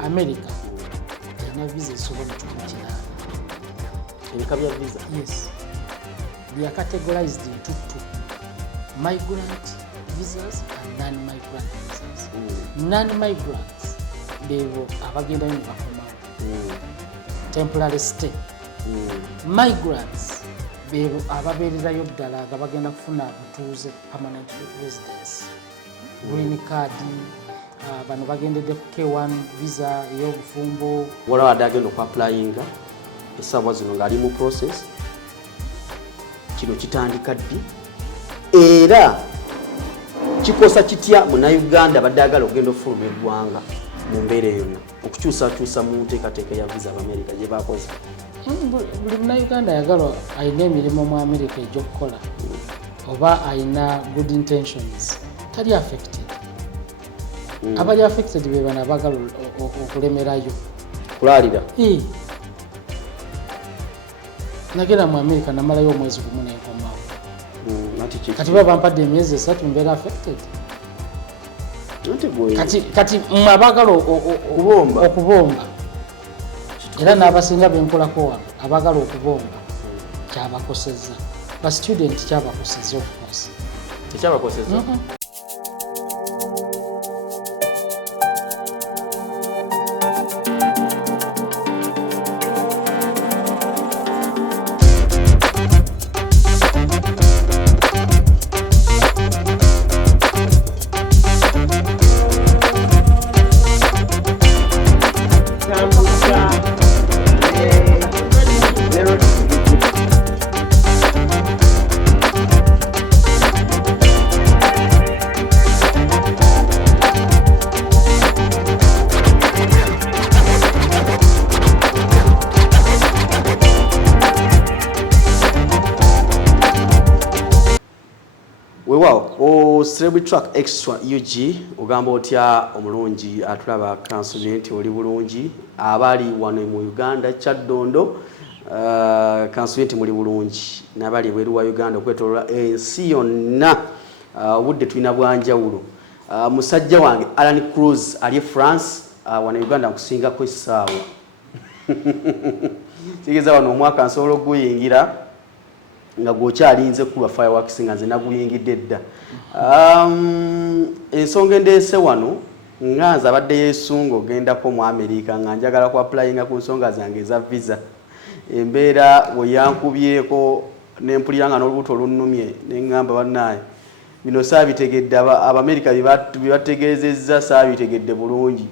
America erina visa esobola 18. Ebika bya visa? Yes. They are categorized into two: migrant visas and non-migrant visas. Non-migrants beebo abagenda ino bakomawo, temporary stay. Migrants beebo ababeererayo ddala nga bagenda kufuna butuuze, permanent residence, green card. Bano bagendedde ku K1 visa ey'obufumbo. Waliwo adde agenda okwapplyinga essaawa zino ng'ali mu process. Kino kitandika ddi era kikosa kitya Munnayuganda badde agala okugenda okufuluma eggwanga mu mbeera eyo yonna okukyusakyusa mu nteekateeka ya visa America gye bakoze? Buli Munnayuganda ayagala alina emirimu mu America egy'okukola oba alina good intentions tali affected. Abali affected be bano abagala okulemerayo kulaalira. Nagenda mu America namalayo omwezi gumu nenkomawo. Kati baba mpadde emyezi 3 mbeera affected. Kati abagala okubomba era n'abasinga benkolako wano abagala okubomba kyabakosezza. Ba student kyabakosezza of course. Tekyabakosezza? Celebrity Track Extra UG ogamba otya omulungi atulaba Consulate oli bulungi abali wano mu Uganda Kyaddondo Consulate muli bulungi n'abali bweru wa Uganda okwetolola ensi yonna obudde tulina bwanjawulo musajja wange Alan Cruz ali France wano Uganda nkusinga ko essaawa kigeza wano omwaka nsobola okuyingira nga gwokyaliinze kuba fireworks nga nze naguyingidde dda. Ensonga endeese wano nga nze abadde yeesunga ogendako mu America nga njagala ku applyinga ku nsonga zange eza visa. Embeera bwe yankubyeko n'empulira nga n'olubuto olunnumye ne ngamba bannaaye bino saabitegedde Abamerika bye bategeezezza saabitegedde bulungi.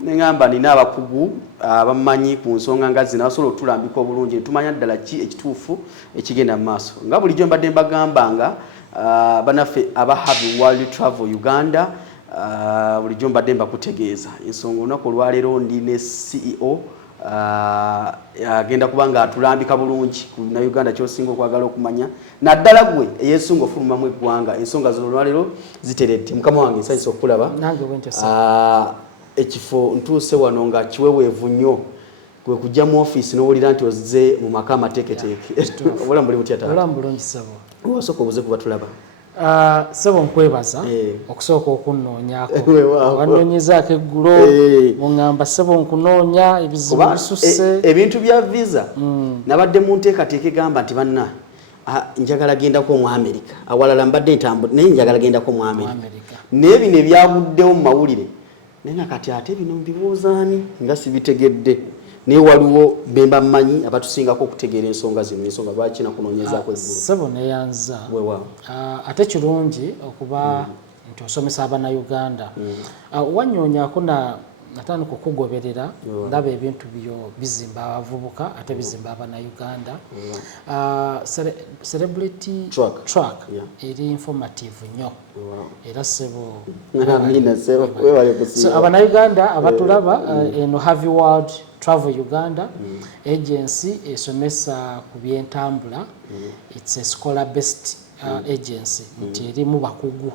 Ne ngamba nina abakugu abamanyi ku nsonga nga zino abasobola otulambika obulungi tumanya ddala ki ekituufu ekigenda mu maaso. Nga bulijjo mbadde mbagambanga banaffe aba Happy World Travel Uganda bulijjo mbadde mbakutegeeza ensonga olunaku olwaleero ndi ne CEO agenda kubanga atulambika bulungi ku Uganda ky'osinga okwagala okumanya naddala gwe eyeesunga ofulumamu eggwanga ensonga zino olwaleero ziteredde. Mukama wange nsanyusa okukulaba ekifo ntuuse wano nga kiweweevu nnyo kwe kujja mu office n'owulira nti ozze mu maka amateeketeeke. Obulamu buli butya taata? Obulamu bulungi ssebo. Wasooka obuze kuba tulaba? Ssebo nkwebaza okusooka okunnoonyaako. Wannoonyezaako eggulo ng'oŋŋamba ssebo nkunoonya ebizibu bisusse. Ebintu bya visa nabadde mu nteekateeka egamba nti banna njagala gendako mu America awalala mbadde ntambula naye njagala gendako mu America naye bino ebyaguddewo mu mawulire naye nakati ate bino mbibuuzaani nga sibitegedde naye waliwo bemba mmanyi abatusingako okutegeera ensonga zino ensonga lwaki nakunoonyezaako eggulu. Ssebo neeyanza ate kirungi okuba nti osomesa Abannayuganda. Wanyoonyaako natandika okugoberera ndaba ebintu byo bizimba abavubuka ate bizimba Abannayuganda. Celebrity Track eri informative nnyo era ssebo Abannayuganda abatulaba eno Happy World Travel Uganda agency esomesa ku byentambula. It's a scholar based agency nti erimu bakugu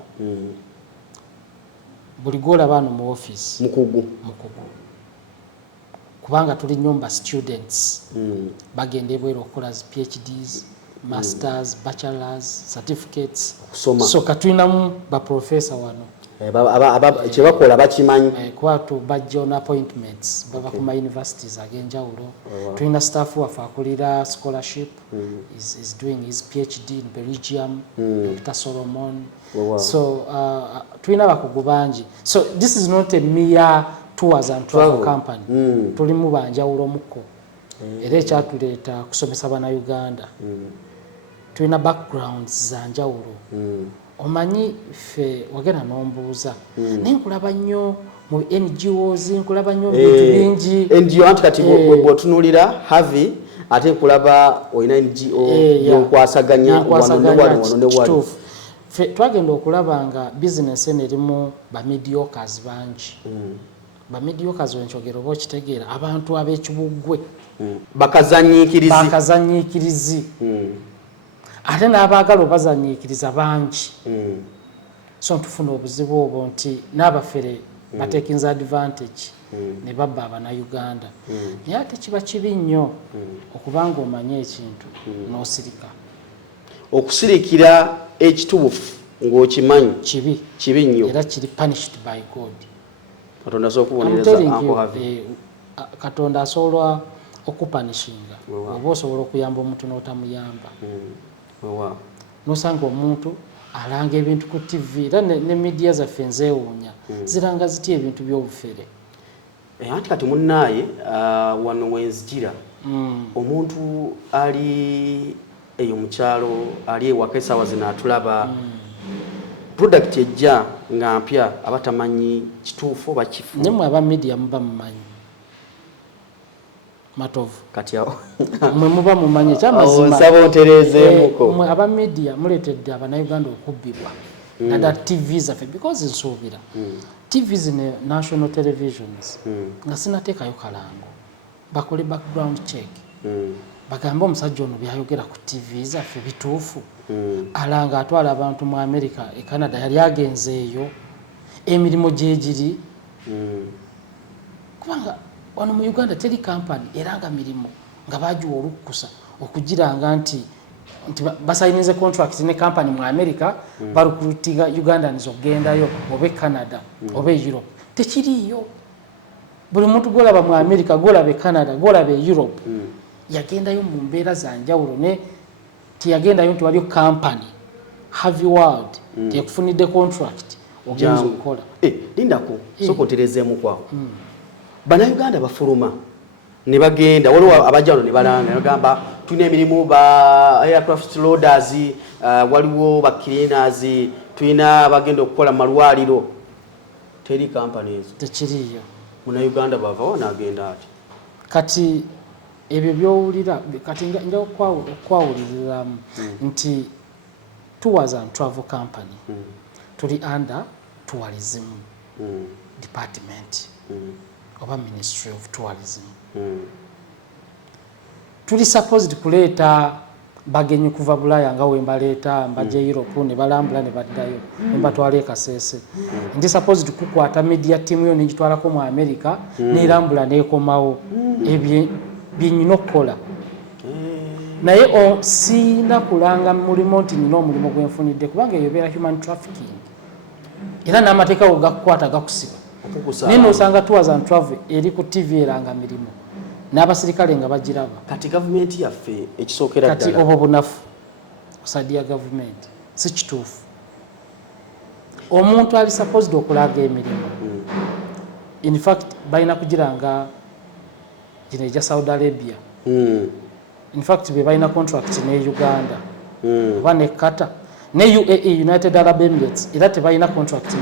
buli gwolaba wano mu office mukugu kubanga tuli nyumba students bagenda ebweru okukola PhDs masters bachelors certificates so katulinamu baprofessor wano kyebakola bakimanyi kwatu bajja on appointments bava ku ma universities ag'enjawulo tulina staff waffe akulira scholarship is doing his PhD in Belgium Dr. Solomon so tulina bakugu bangi so this is not a mere tours and travel company tulimu banjawulo muko era ekyatuleeta kusomesa bannayuganda tulina backgrounds za njawulo omanyi ffe wagenda n'ombuuza naye nkulaba nnyo mu NGOs nkulaba nnyo bintu bingi NGO anti kati bw'otunuulira Harvey ate nkulaba olina NGO y'okwasaganya wano ne wano ffe twagenda okulaba nga bizinesi eno erimu bamediocres bangi bamediocres wenkyogera oba okitegeera abantu ab'ekibugwe bakazanyiikirizi ate n'abaagala obazanyiikiriza bangi so ntufuna obuzibu obwo nti n'abafere batekinza advantage ne babba abannayuganda naye ate kiba kibi nnyo okubanga omanye ekintu n'osirika okusirikira ekituufu ng'okimanyi kibi nnyo era kiri punished by God katonda asobola okubonereza katonda asobola okupanishinga oba osobola okuyamba omuntu n'otamuyamba nosanga omuntu alanga ebintu ku TV era ne media zaffe nzeewuunya ziranga zitya ebintu by'obufere anti kati munnaaye wano wenzijira omuntu ali eyo mu kyalo ali ewaka essaawa zino atulaba product ejja nga mpya abatamanyi kituufu oba kifu nemwe aba media muba mumanyi matovu kati awo mwe muba mumanyi ekyamazima nsaba ontereezeemuko mwe aba media muleetedde abannayuganda okubbibwa naddala TV zaffe because nsuubira TV zino national televisions nga sinateekayo kalango bakole background check bagambe omusajja ono byayogera ku TV zaffe bituufu alanga atwala abantu mu America e Canada yali agenzeeyo emirimu gyegiri kubanga wano mu Uganda teri company era nga mirimu nga bagiwa olukkusa okugiranga nti basayinize contract ne company mu America barukurutiga Ugandans okugendayo oba Canada oba Europe tekiriyo buli muntu golaba mu America golaba Canada golaba Europe yagendayo mu mbeera za njawulo ne tiyagendayo nti waliyo company Harvey World tekufunidde contract ogenza okukola lindako sokoterezeemu kwawo bannayuganda bafuluma ne bagenda waliwo abajja wano ne balanga ne bagamba tulina emirimu ba aircraft loaders waliwo ba cleaners tulina bagenda okukola malwaliro teri company ezo tekiriyo munnayuganda bava wanagenda ati kati ebyo byowulira kati nja okwawuliriramu nti tours and travel company tuli under tourism department oba Ministry of Tourism tuli supposed kuleeta bagenyi kuva Bulaya nga wembaleeta mbaje Europe ne balambula ne baddayo ne batwala e Kasese ndi supposed kukwata media team yo n'egitwalako mu America n'erambula n'ekomawo ebye binyino kola naye sina kulanga mulimo nti nino omulimo gwenfunidde kubanga eyobeera human trafficking era n'amateeka go gakukwata gakusiba nino osanga tours and travel eri ku TV eranga mirimu n'abasirikale nga bagiraba kati government yaffe ekisookera kati obwo bunafu osadiya government si kituufu omuntu ali supposed okulaga emirimu in fact balina kugiranga gino eja Saudi Arabia in fact be balina contract ne Uganda oba ne Qatar ne UAE United Arab Emirates era tebalina contract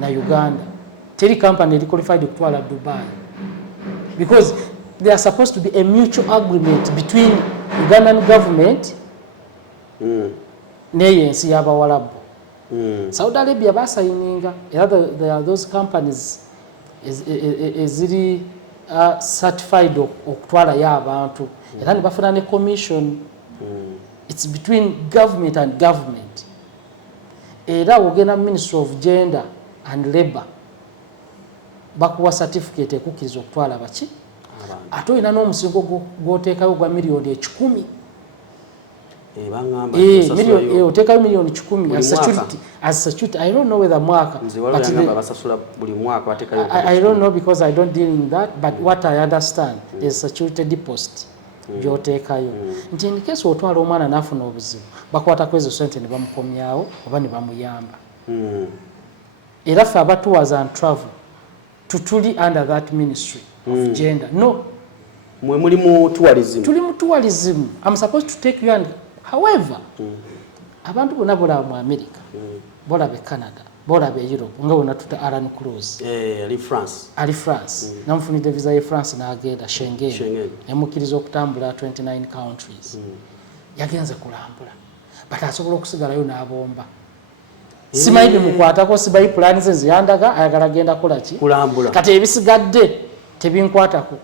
na Uganda teri company eri qualified kutwala Dubai because there are supposed to be a mutual agreement between Ugandan government n'ensi y'Abawarabu Saudi Arabia basayininga era there are those companies eziri certified okutwala y'abantu era ne bafuna ne commission it's between government and government era ogenda Ministry of Gender and Labour bakuwa certificate ekukkiriza okutwala baki ate olina n'omusingo gw'oteekayo gwa miliyoni 10 bangamba milioni otekayo milioni 10 as security. I don't know whether mwaka, but basasula buli mwaka batekayo. I don't know because I don't deal in that, but what I understand is security deposit gyotekayo nti in case otwala omwana nafuna obuzibu bakwata kwezo sente ne bamukomyawo oba ne bamuyamba. Era ffe aba tours and travel tutuli under that ministry of gender. No, mwe muli mu tourism. Tuli mu tourism. I'm supposed to take you and however abantu bonna bolaba mu America, bolaba Canada, bolaba Europe, nga wona tuta Alan Cruz ali France namufunidde visa ye France n'agenda Schengen yamukiriza okutambula 29 countries yagenze kulambula but asobola okusigalayo n'abomba. Simayi mukwatako sibayi plan ze ziyandaga ayagala genda kola ki kulambula kati ebisigadde tebinkwatako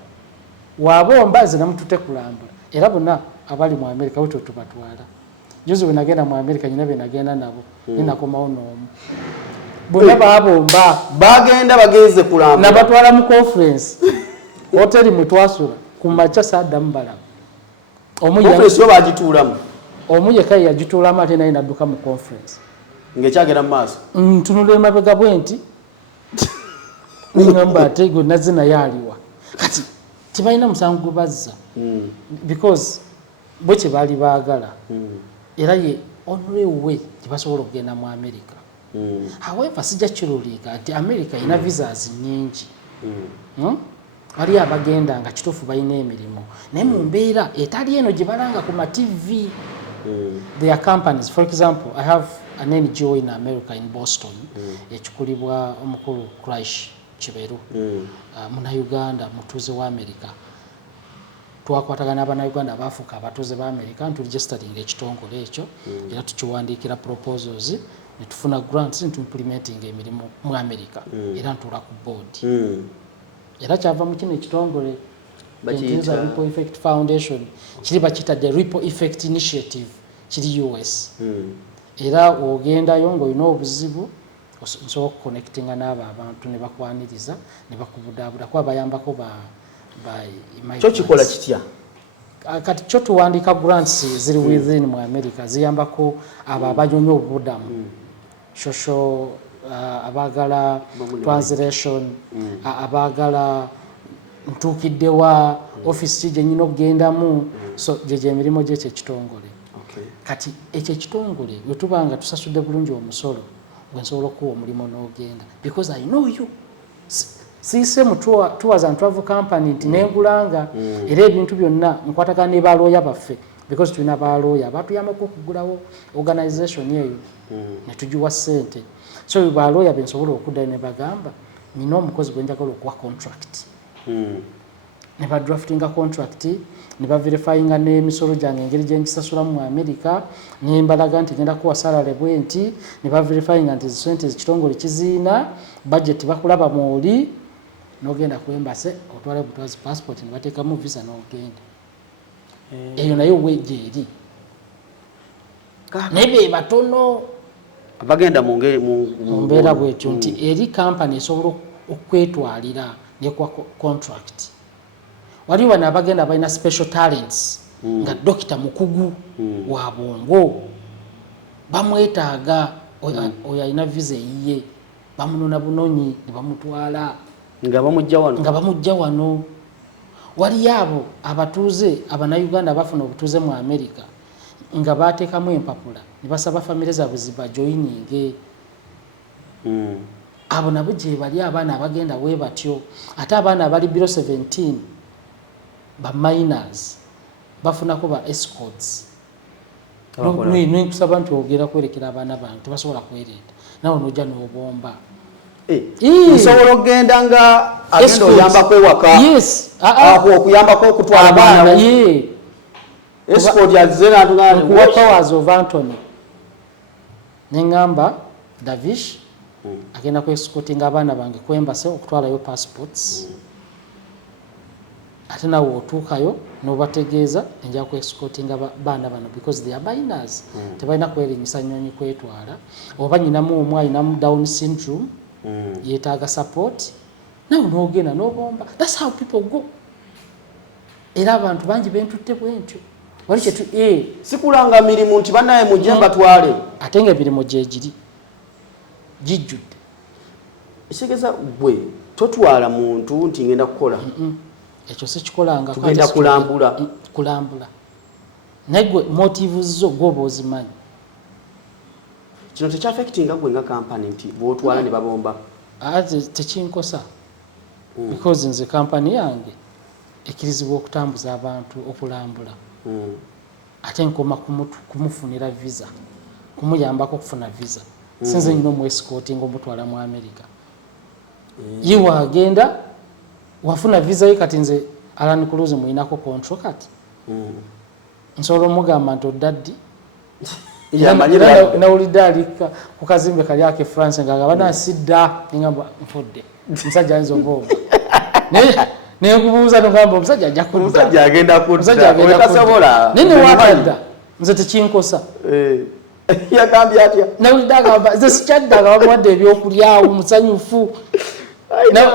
wabomba zinamutute kulambula. Era bonna abali mu America wetu tubatwala juzi we nagenda mu America nyina be nagenda nabo ninakomawo n'omu bonna babomba bagenda bagenze kulambula nabatwala mu conference hoteli mutwasula ku macha sadda mbala conference yo bagituulamu omuye kai yagituulamu ate naye nadduka mu conference ngekyagera mu maaso tunula emabega bwenti ngamba ate gonna zina yaliwa kati tibalina musango gubazza because bwe kye baali baagala era ye only way gyebasobola okugenda mu America. However sijja kiruliika nti America ina visas nyingi wali abagenda nga kituufu balina emirimu naye mu mbeera etali eno gye balanga ku ma TV. There are companies, for example, I have an NGO in America in Boston ekikulibwa omukulu Crash Kiberu muna Uganda mutuuze wa America. Twakwatagana abana Uganda abafuka abatuuze ba America ntu registering ekitongole ekyo era tukiwandiikira proposals ne tufuna grants into implementing emirimu mu America era ntula ku board. Era kyava mu kino ekitongole bakiyita Ripple Effect Foundation kiri bakiyita the Ripple Effect Initiative kiri US. Era ogendayo ng'olina obuzibu osobola okuconnectinga n'abo abantu ne bakwaniriza ne bakubudaabuda kuba bayambako ba kyo kikola kitya kati kyo tuwandiika grants ziri within mu America ziyambako abo abanyonyi obubudamu social abagala translation abagala ntuukiddewa office gye nyina okugendamu so gye emirimu gy'ekyo ekitongole. Kati ekyo ekitongole bwe tuba nga tusasudde bulungi omusolo gwe nsobola okuwa omulimu n'ogenda because I know you. Siise mu tours and travel company nti nengulanga era ebintu byonna nkwatagana ne balooya baffe because tulina balooya abatuyambako okugulawo organization eyo ne tugiwa ssente. So balooya bensobola okuddayo ne bagamba nina omukozi gwe njagala okuwa contract ne badraftinga contract ne baverifyinga n'emisolo gyange engeri gye ngisasulamu mu America ne mbalaga nti ngenda kuwa salary bwenti ne baverifyinga nti zisente zikitongole kiziina budget bakulaba mwoli n'ogenda ku embassy otwala butwazi passport ne bateekamu visa n'ogenda eyo nayo wejje eri naye be batono abagenda mu mbeera bwetyo nti eri company esobola okwetwalira ne kwa contract. Wali wana abagenda balina special talents nga dokita mukugu wa bongo bamwetaaga oyo alina visa eyiye bamunona bunonyi ne bamutwala nga bamujja wano. Wali abo abatuuze abannayuganda bafuna obutuuze mu America nga bateekamu empapula ne basaba famire zaabwe zibajoyininge. Abo nabo gye bali abaana abagenda bwe batyo ate abaana abali below 17 ba minors bafunako ba escorts. Nkusaba nti ogera kwerekera abaana bantu tebasobola kwereeta nawe nojja n'obomba nsobola okugenda nga agenda oyambako ewaka okuyambako okutwala abaana escort yazze natuwa powers of Anthony neŋŋamba Davish agenda ku escortinga abaana bange kwembase okutwalayo passports ate nawe otuukayo n'obategeeza enja ku escortinga baana bano because they are minors tebalina kwerinyisa nnyonyi kwetwala oba nyinamu omu alinamu Down syndrome yeetaaga support nawe n'ogenda n'obomba. That's how people go. Era abantu bangi bentutte bwentyo wali kyetu sikulanga mirimu nti bannaye mujje mbatwale ate nga emirimu gyegiri gijjudde. ekitegeeza gwe totwala muntu nti ngenda kukola ekyo sikikolanga tugenda kulambula naye gwe motivu zo gwoba ozimanyi. kino tekyaffectinga gwe nga kampani nti bwotwala ne babomba tekinkosa because nze kampani yange ekirizibwa okutambuza abantu okulambula ate nkoma kumufunira visa kumuyambako okufuna visa sinze nyina omwescooting omutwala mu America ye wagenda wafuna visa ye kati nze Alan Cruise muyinako control kati nsobola omugamba nti oddaddi nawulidde ali ku kazimbe kali ake France ng'agamba nasidda ngamba nfudde omusajja ayinza obooba naye nkubuuza nogamba omusajja ajja kudda omusajja agenda kudda wetasobola naye newatadda nze tekinkosa yagambye atya nawulidde agamba nze sikyadda nga bamuwadde ebyokulyawo musanyufu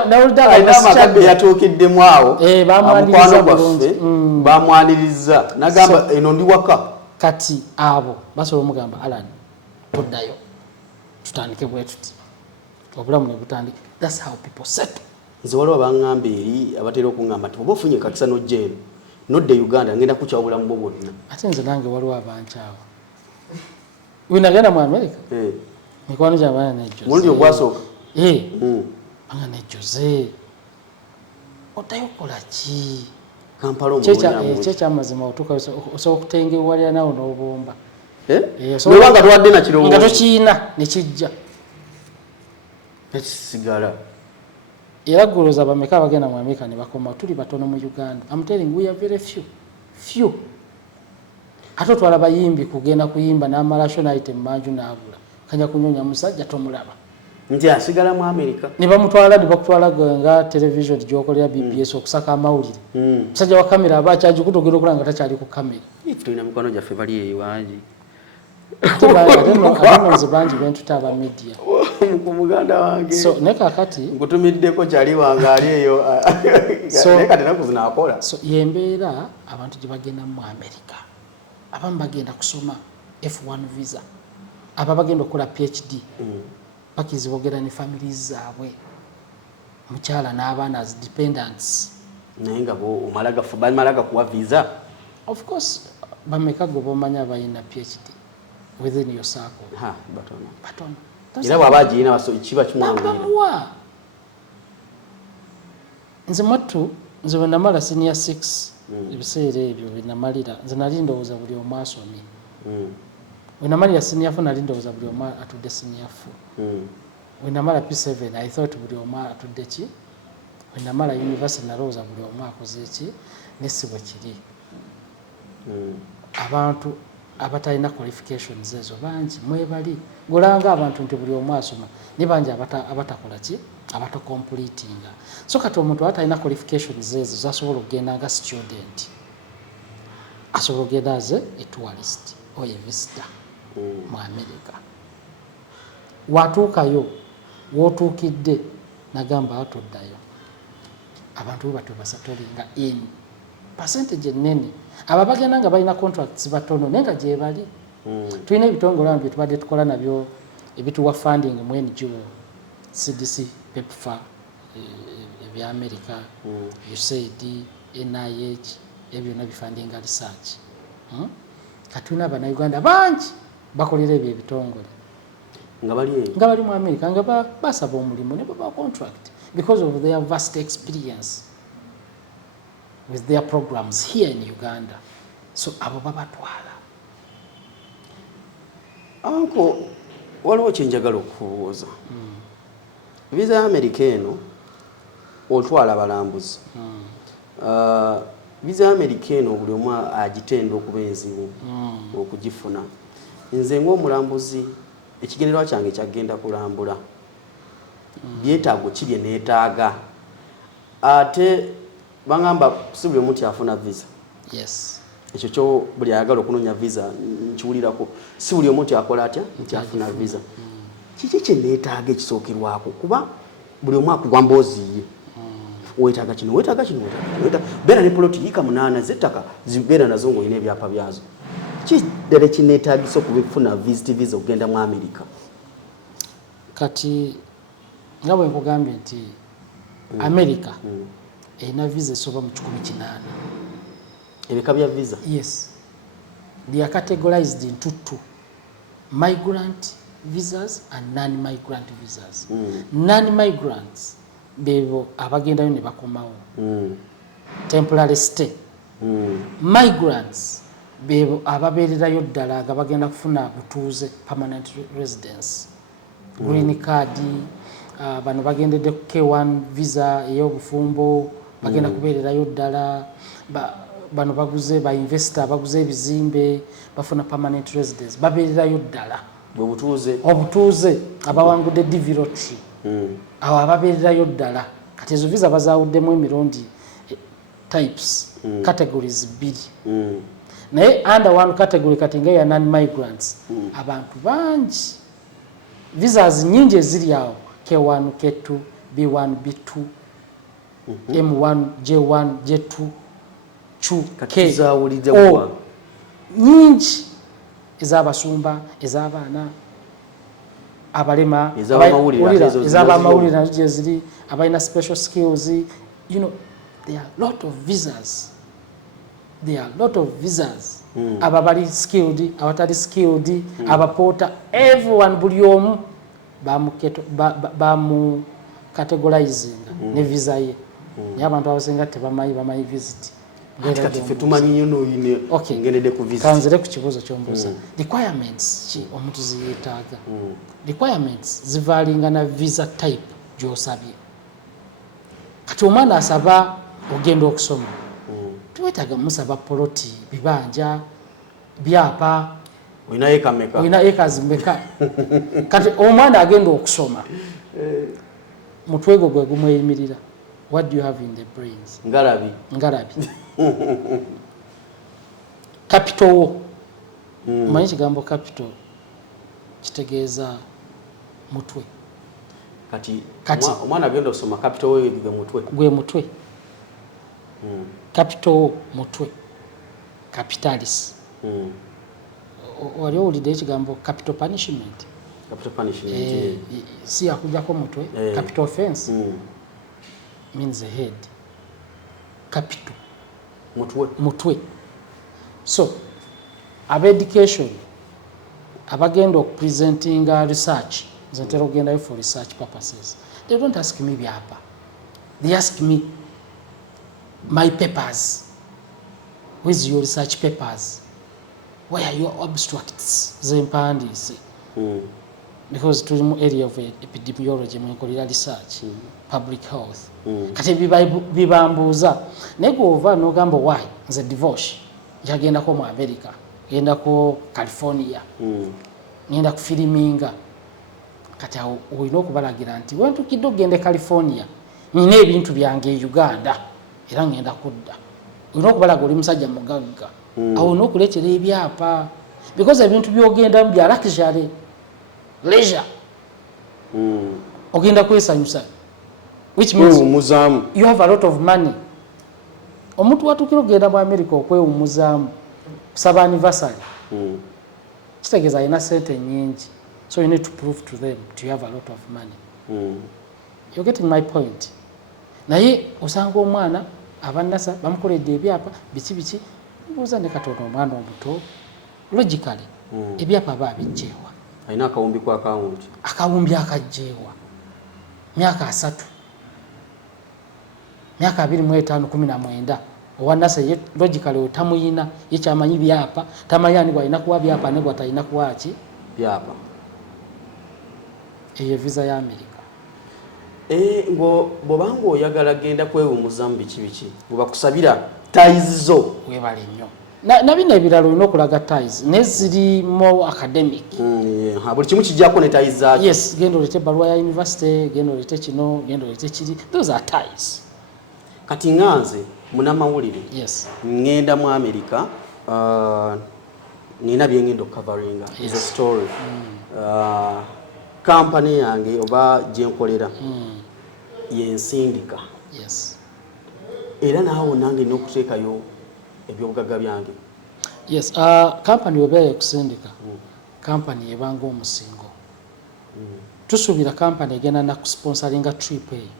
nawulidde agamba yatuukiddemu awo mukwano gwaffe bamwaniriza nagamba eno ndi waka kati abo basobola omugamba Alan toddayo tutandike bwe tuti obulamu ne butandike. That's how people settle. nze waliwo baŋŋamba eri abatera okuŋŋamba nti oba ofunye kakisa n'ojja eno nodda Uganda ngenda kukyawa obulamu bwo bwonna. ate nze nange waliwo abankyawa winagenda mu America mikwano gyabana nejjoze mulundi ogwasooka banga nejjoze oddayo kola ki Kampala omulungi kyamazima otuuka osobola okutengewalira nawo n'obomba nobanga twadde nakirowoozo nga tokiina ne kijja ekisigala era gulooza bameka abagenda mu America ne bakoma tuli batono mu Uganda. I'm telling you we are very few ate otwala bayimbi kugenda kuyimba n'amala shonalite mmanju n'abula kanya kunyonya musajja tomulaba nti asigala mu America ne bamutwala ne bakutwala nga television gyokolera BBS okusaka amawulire musajja wa kamera aba akyagikuta ogenda okulanga takyali ku kamera tulina mukwano gyaffe bali eyo wangi abamuzi bangi bentutaba media ku muganda wange so ne kakati nkutumiddeko kyali wange ali eyo naye kati naku zinaakola so yembeera abantu gye bagenda mu America abamu bagenda kusoma F1 visa aba bagenda okukola PhD bakirizibwa ogenda ne families zaabwe mukyala n'abaana as dependents naye nga bamala gakuwa visa of course bameka gwe bomanya abalina PhD within your circle batono era bw'aba agirina kiba kimwanguyira nze mwattu nze bwe namala senior 6 ebiseera ebyo bwe namalira nze nali ndowooza buli omu asomye bwe namalira senior 4 nali ndowooza buli omu atudde senior 4 bwe namala P7 I thought buli omu atudde ki bwe namala university nalowooza buli omu akoze ki nesi bwe kiri abantu abatalina qualifications ezo bangi mwebali golanga abantu nti buli omu asoma ne bangi abatakola ki abatacompletinga so kati omuntu atalina qualifications ezo zasobola okugenda nga student asobola okugenda as a tourist or a visitor mu America watuukayo wootuukidde nagamba atoddayo abantu bwe basatolinga in percentage ennene aba bagenda nga balina contracts batono naye nga gye bali tulina ebitongole bye tubadde tukola nabyo ebituwa funding mu NGO CDC PEPFAR ebya America USAID NIH ebyo byonna bifundinga research kati tulina Abannayuganda bangi bakolera ebyo ebitongole nga bali mu America nga basaba omulimu ne baba contract because of their vast experience with their programs here in Uganda. So abo babatwala. Anko waliwo kyenjagala okubuuza. Visa ya America eno otwala abalambuzi. Visa ya America eno buli omu agitenda okuba enzibu okugifuna. Nze ng'omulambuzi ekigendererwa kyange kyagenda kulambula. Byetaago ki bye neetaaga. Ate bangamba si buli omuntu afuna visa. Yes. Ekyo kyo buli ayagala okunonya visa nkiwulirako si buli omuntu akola atya nti afuna visa. Kiki kye neetaaga ekisookerwako kuba buli omu akugwa mboozi ye. wetaaga kino wetaaga beera ne ploti yika 8 z'ettaka zibeera nazo ng'olina ebyapa byazo kiddala kineetaagisa okubifuna visit visa okugenda mu America kati nga bwe nkugambye nti America erina visa esoba mu 18 ebika bya visa yes they are categorized into two migrant visas and non-migrant visas non-migrants bebo abagendayo ne bakomawo temporary stay migrants bebo ababeererayo ddala nga bagenda kufuna butuuze permanent residence green card bano bagendedde ku K1 visa ey'obufumbo bagenda kubeererayo ddala bano baguze ba investor baguze ebizimbe bafuna permanent residence babeererayo ddala obutuuze abawangudde DV lottery abo ababeererayo ddala kati ezo visa bazaawuddemu emirundi types categories bbiri naye under one category kati nga ya non-migrants abantu bangi visas nyingi eziri awo K1 K2 B1 B2 M1 J1 J2 K nyingi ez'abasumba ez'abaana abalema ez'abamawulire nazo gye ziri abalina special skills you know there are a lot of visas ababali skilled abatali skilled abaporter everyone buli omu bamu categorizing ne visa ye y'abantu abasinga tebamanyi visit kati ffe tumanyi nnyo n'oyine ngendedde ku visit kanzire ku kibuuzo ky'ombuuza requirements ki omuntu ziyeetaaga requirements zivaalinga na visa type gy'osabye kati omwana asaba ogenda okusoma tuwetaaga musaba poloti bibanja byapa olina acres mmeka kati omwana agenda okusoma mutwe gwe gumweyimirira what do you have in the brains ngalabi capital wo manyi kigambo capital kitegeeza mutwe kati omwana agenda okusoma capital wo gwe mutwe capital wo mutwe capitalis wali owulidde ekigambo capital punishment si yakujjako mutwe capital offense means a head capital mutwe so education abagenda okupresenting research ntera okugendayo for research purposes they don't ask me byapa they ask me my papers where's your research papers where are your abstracts zempandiise because tuli mu area of epidemiology mwenkolera research public health kati bibambuuza naye gwova n'ogamba why nze divorce yagendako mu America gendako California ngenda kufiriminga kati awo olina okubalagira nti wentukidde okugenda California nina ebintu byange e Uganda era ngenda kudda olina okubalaga oli musajja mugagga awo olina okuleetera ebyapa because ebintu byogendamu bya luxury leisure ogenda kwesanyusa which means you have a lot of money omuntu watukira ogenda mu America okwewumuzaamu kusaba anniversary kitegeeza alina sente nyingi so you need to prove to them that you have a lot of money you're getting my point naye osanga omwana abannasa bamukoledde ebyapa biki mbuuza ne katono omwana omuto logically ebyapa baabijjeewa alina akawumbi akajjeewa myaka 3 myaka 25-19 owannasa ye logically otamuyina yekyamanyi byapa tamanyi ani gwalina kuwa byapa ne gwatalina kuwaki byapa eyo visa ya America bw'obanga oyagala genda kwewumuzamu biki bwebakusabira ties zo webale nnyo na bino ebirala olina okulaga ties neziri more academic buli kimu kijjako ne ties zaakyo yes genda olete ebbaluwa ya university genda olete kino genda olete kiri those are ties kati nganze munamawulire yes ngenda mu America nina byengenda okukavaringa is a story company yange oba gyenkolera yensindika yes era naawe nange n'okuteekayo ebyobugagga byange. Yes, company obeeyo kusindika company ebanga omusingo tusuubira company egenda nakusponsoringa trip eyo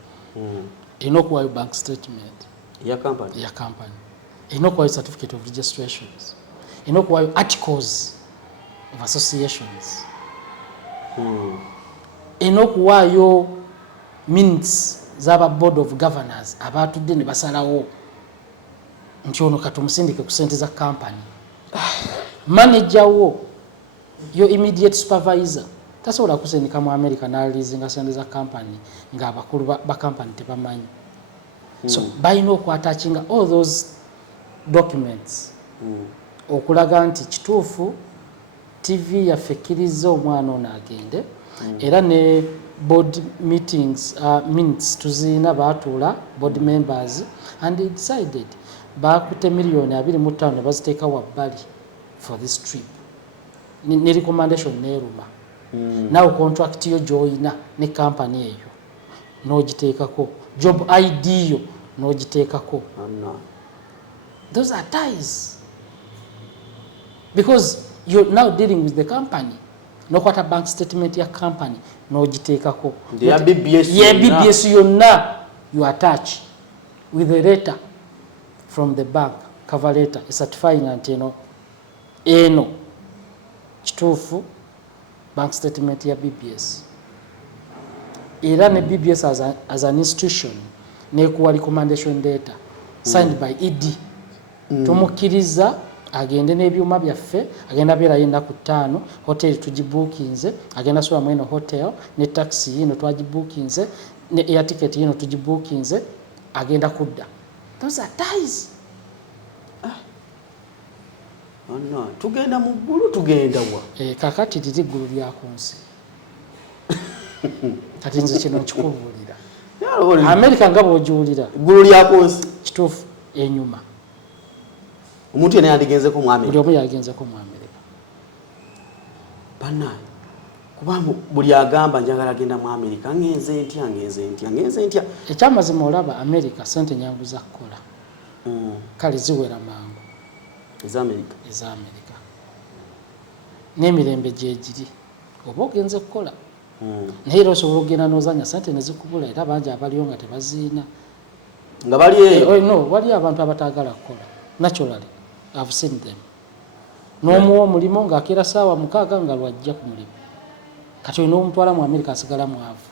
erina okuwayo bank statement ya company erina okuwayo certificate of registrations erina okuwayo articles of associations erina okuwaayo minutes z'aba board of governors abatudde ne basalawo nti ono katumusindike ku ssente za company. Manager wo your immediate supervisor tasobola kusindika mu America n'alizinga ssente za company ng'abakulu ba company tebamanyi. So balina okwatakinga all those documents okulaga nti kituufu TV yaffe ekkiriza omwana ono agende era ne board meetings minutes tuziina baatuula board members and they decided baakute $25 ne baziteeka wabbali for this trip ne recommendation neeruma nawe contract yo gy'olina ne company eyo n'ogiteekako job ID yo n'ogiteekako. Those are ties because you're now dealing with the company. Nokwata bank statement ya company n'ogiteekako ya BBS yonna you attach with a letter from the bank, cover letter certifying nti eno kituufu bank statement ya BBS era ne BBS as an institution neekuwa recommendation letter signed by ED tumukkiriza agende n'ebyuma byaffe agenda beerayo ennaku 5 hotel tugibuukinze agenda sula mweno hotel ne taxi yino twagibuukinze ne air ticket yino tugibuukinze agenda kudda. Those are ties. Tugenda mu ggulu tugenda wa kakati liri ggulu lya ku nsi kati nze kino nkikubuulira America nga bw'ogiwulira ggulu lya ku nsi kituufu enyuma omuntu yena yandigenzeko mu America buli omu yagenzeko mu America banaye kubanga buli agamba njagala agenda mu America ngenze ntya ekyamazima olaba America sente nyangu za kukola kale ziwera mangu eza America n'emirembe gyegiri oba ogenze kukola naye era osobola okugenda n'ozanya sente ne zikubula era bangi abaliyo nga tebaziina nga bali eyo no waliyo abantu abataagala kukola naturally I've seen them n'omuwa omulimu ng'akeera ssaawa 6 nga lwajja ku mulimu kati olina omutwala mu America asigala mwavu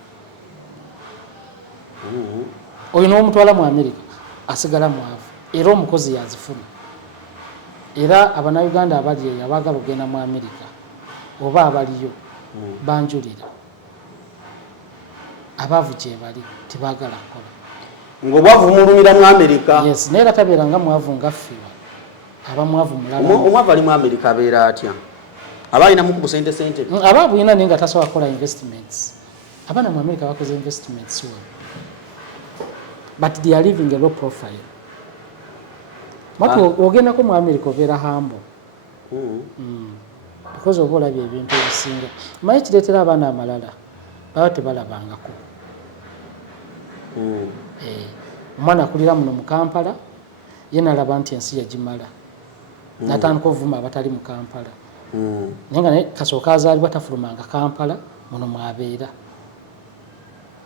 olina omutwala mu America asigala mwavu era omukozi yazifuna era Abannayuganda abali eyo abaagala okugenda mu America oba abaliyo banjulira abaavu gye bali tebaagala kukola ng'obwavu mulumira mu America. Yes, naye era tabeera nga mwavu nga ffe abamwavu mulala omwavu ali mu America abeera atya aba alinamu ku sente abaavu yina naye nga tasobola kukola investments abaana mu America bakoze investments but they are living a low profile matu ogendako mu America obeera humble because oba olabye ebintu ebisinga maye kireetera abaana amalala baba tebalabangako omwana akulira muno mu Kampala ye nalaba nti ensi yagimala natandika ovuma abatali mu Kampala naye nga naye kasooka azaalibwa tafulumanga Kampala muno mwabeera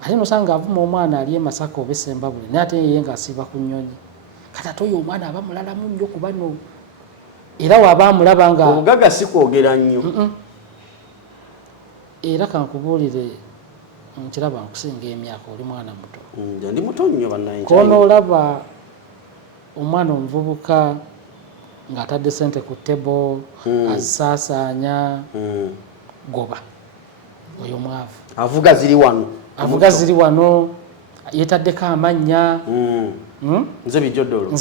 ate nosanga avuma omwana ali e Masaka oba Sembabule naye ate ye ng'asiiba ku nnyonyi kati ate oyo omwana aba mulalamu nnyo ku bano era waba amulaba nga obugagga si kwogera nnyo era kankubuulire nkiraba nkusinga emyaka oli mwana muto ndi muto nnyo bannaye konoolaba omwana omuvubuka ng'atadde sente ku tebo azisaasaanya goba oyo mwavu avuga ziri wano yeetaddeko amannya nze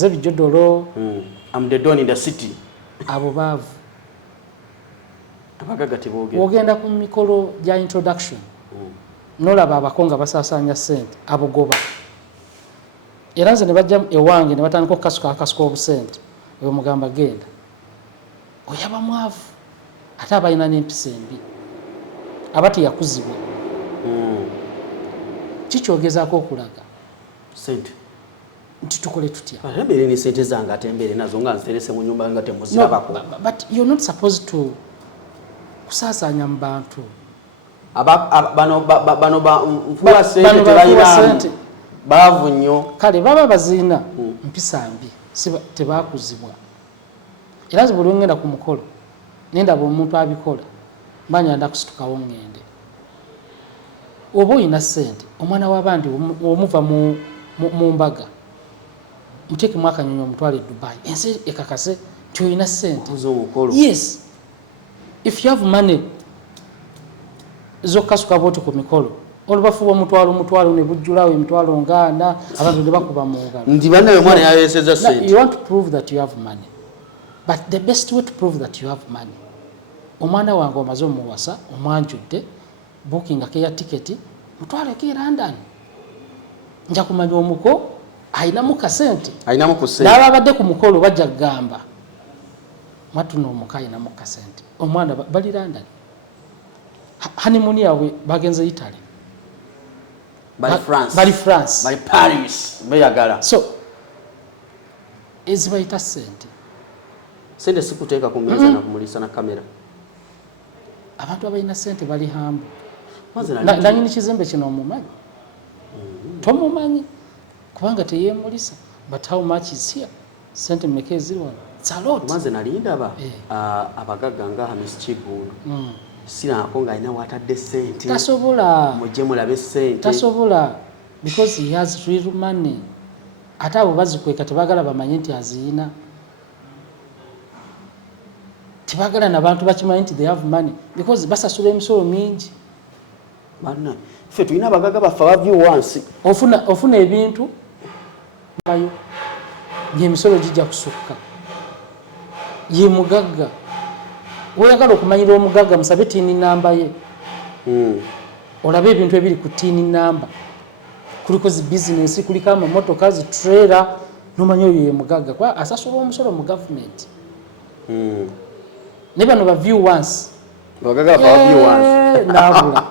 bijjodolo I'm the don in the city abo baavu abagagga teboogera ogenda ku mikolo gya introduction nolaba abako nga basaasaanya ssente abugoba era nze ne bajja ewange ne batandika okukasuka obusente oyo mugamba genda oyaba mwavu ate abalina n'empisa embi aba teyakuzibwa kikyogezaako okulaga sente nti tukole tutya. Embeera ne sente zange ate embeera nazo nga nziterese mu nyumba nga temuzirabako. But you're not supposed to kusaasaanya mu bantu. Bano nfuwa sente tebayiramu baavu nnyo. Kale baba baziina mpisa mbi tebaakuzibwa. Era buli ngenda ku mukolo nendaba omuntu abikola mbanyanda kusitukawo ngende. Oba oyina ssente omwana w'abandi omuva mu mbaga muteeke mwaka nyonyo omutwale Dubai ensi ekakase nti oyina ssente. Yes, if you have money zokasuka boti ku mikolo olubafuba omutwalo ne bujjulawo emitwalo ngana abantu ne bakuba mu ngalo ndi bannaye omwana yayeseza ssente. You want to prove that you have money, but the best way to prove that you have money, omwana wange omaze omuwasa omwanjudde booking akeya tiketi mutwalo ke London nja kumanya omuko ayinamu kasente n'ababadde ku mukolo bajja kugamba mwatuno omuka ayinamu kasente omwana bali London honeymoon yawe bagenze Italy bali France bali Paris beyagala. So ezibayita sente sikuteeka ku mmeeza na kumulisa na kamera. Abantu abalina sente bali hambu. Nanyini kizimbe kino omumanyi tomumanyi kubanga teyemulisa, but how much is here? Sente mmeka eziri wano? It's a lot. Maze nalindaba abagagga nga Hamis Kibundu sinaako ng'alina watadde ssente. Tasobola. Mujje mulabe ssente. Tasobola because he has real money. Ate abo bazikweka tebagala bamanye nti aziyina. Tebagala n'abantu bakimanyi nti they have money because basasula emisolo mingi. Banna ffe tulina abagagga baffe abavyu wansi. Ofuna ebintu bayo ng'emisolo gijja kusukka. Ye mugagga. Oyagala okumanyira omugagga musabe tiini namba ye. Olabe ebintu ebiri ku tiini namba. Kuliko zi business, kuliko amamotoka, zi trailer, nomanya oyo ye mugagga. Kwa asasula omusolo mu government. Ne bano ba view once. Abagagga ba view once. Nabula.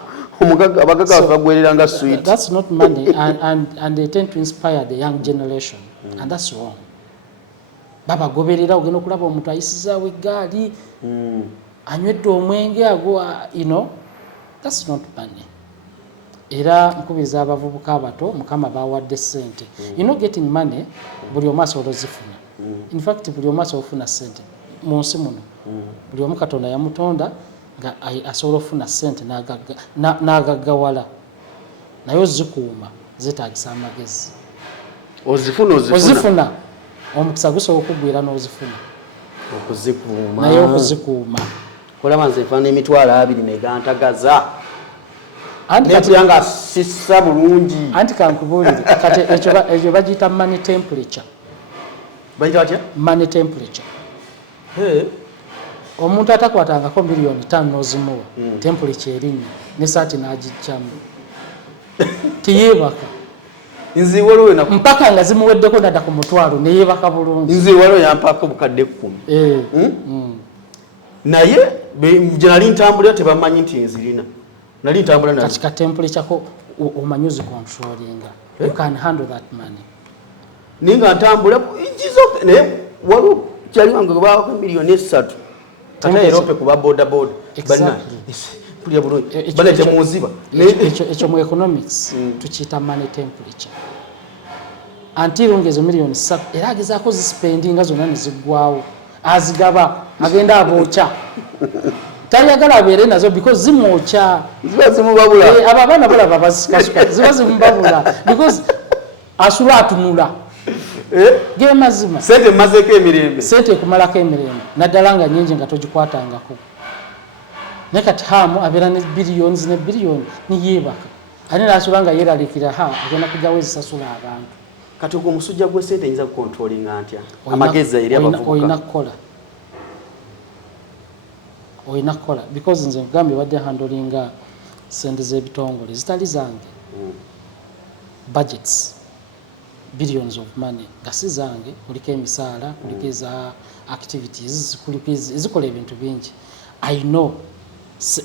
Abagagga bagwerera nga sweet. That's not money and they tend to inspire the young generation. And that's wrong. Baba goberera ogenda okulaba omuntu ayisizaawo eggaali anywedde omwenge ago, you know, that's not money. Era nkubiriza abavubuka abato mukama bawadde ssente. You know, getting money buli omu asobola ozifuna. In fact buli omu asobola ofuna ssente mu nsi muno. Buli omu Katonda yamutonda nga asobola ofuna ssente n'agaggawala naye ozikuuma zeetaagisa amagezi. Ozifuna omukisa gusobola okugwira n'ozifuna okuzikuuma naye okuzikuuma kolaba nze nfaana emitwalo 2 negantagaza nepulanga sissa bulungi. Anti kankubuulire kati ekyo bagiyita money temperature. Bayita batya? Money temperature. Omuntu atakwatangako miliyoni 5 n'ozimuwa temperature erinnya ne saati n'agijjamu teyeebaka. Nziwalo na mpaka nga zimuweddeko nadda ku mutwalo ne yeebaka bulungi. Nziwalo yampako bukadde 10. Naye gye nali ntambulira tebamanyi nti nzirina. Nali ntambula na kati ka temperature ko omanyi ozicontrollinga. You can handle that money. Ninga ntambula ijizo naye waliwo kyali wange baako miliyoni 3. Ate Europe kuba boda. Bana pulya bulungi. Bana temuziba. Ekyo mu economics tukiyita money temperature. Until ngezo miliyoni 3 era agezaako zispendinga zonna ne ziggwawo. Azigaba agenda aboocha. Tayagala abeere nazo because zimwocha. Ziba zimubabula. Abo abaana balaba basikasuka. Ziba zimubabula because asula atunula. Ge mazima. Sente mazeko emirembe. Sente kumalako emirembe. Naddala nga nnyingi nga togikwatangako. Ne kati hamu abeera ne billions ne billion ni yeebaka. Ate n'asula nga yeeralikira agenda kujjawo ezisasula abantu. Kati ogwo omusujja gwe sente yinza kukontrolinga ntya? Amagezi eri abavubuka. Oyina kukola because nze nkugambye wadde handlinga sente z'ebitongole zitali zange. Budgets billions of money nga si zange, kuliko emisaala, kuliko eza activities, kuliko ezikola ebintu bingi. I know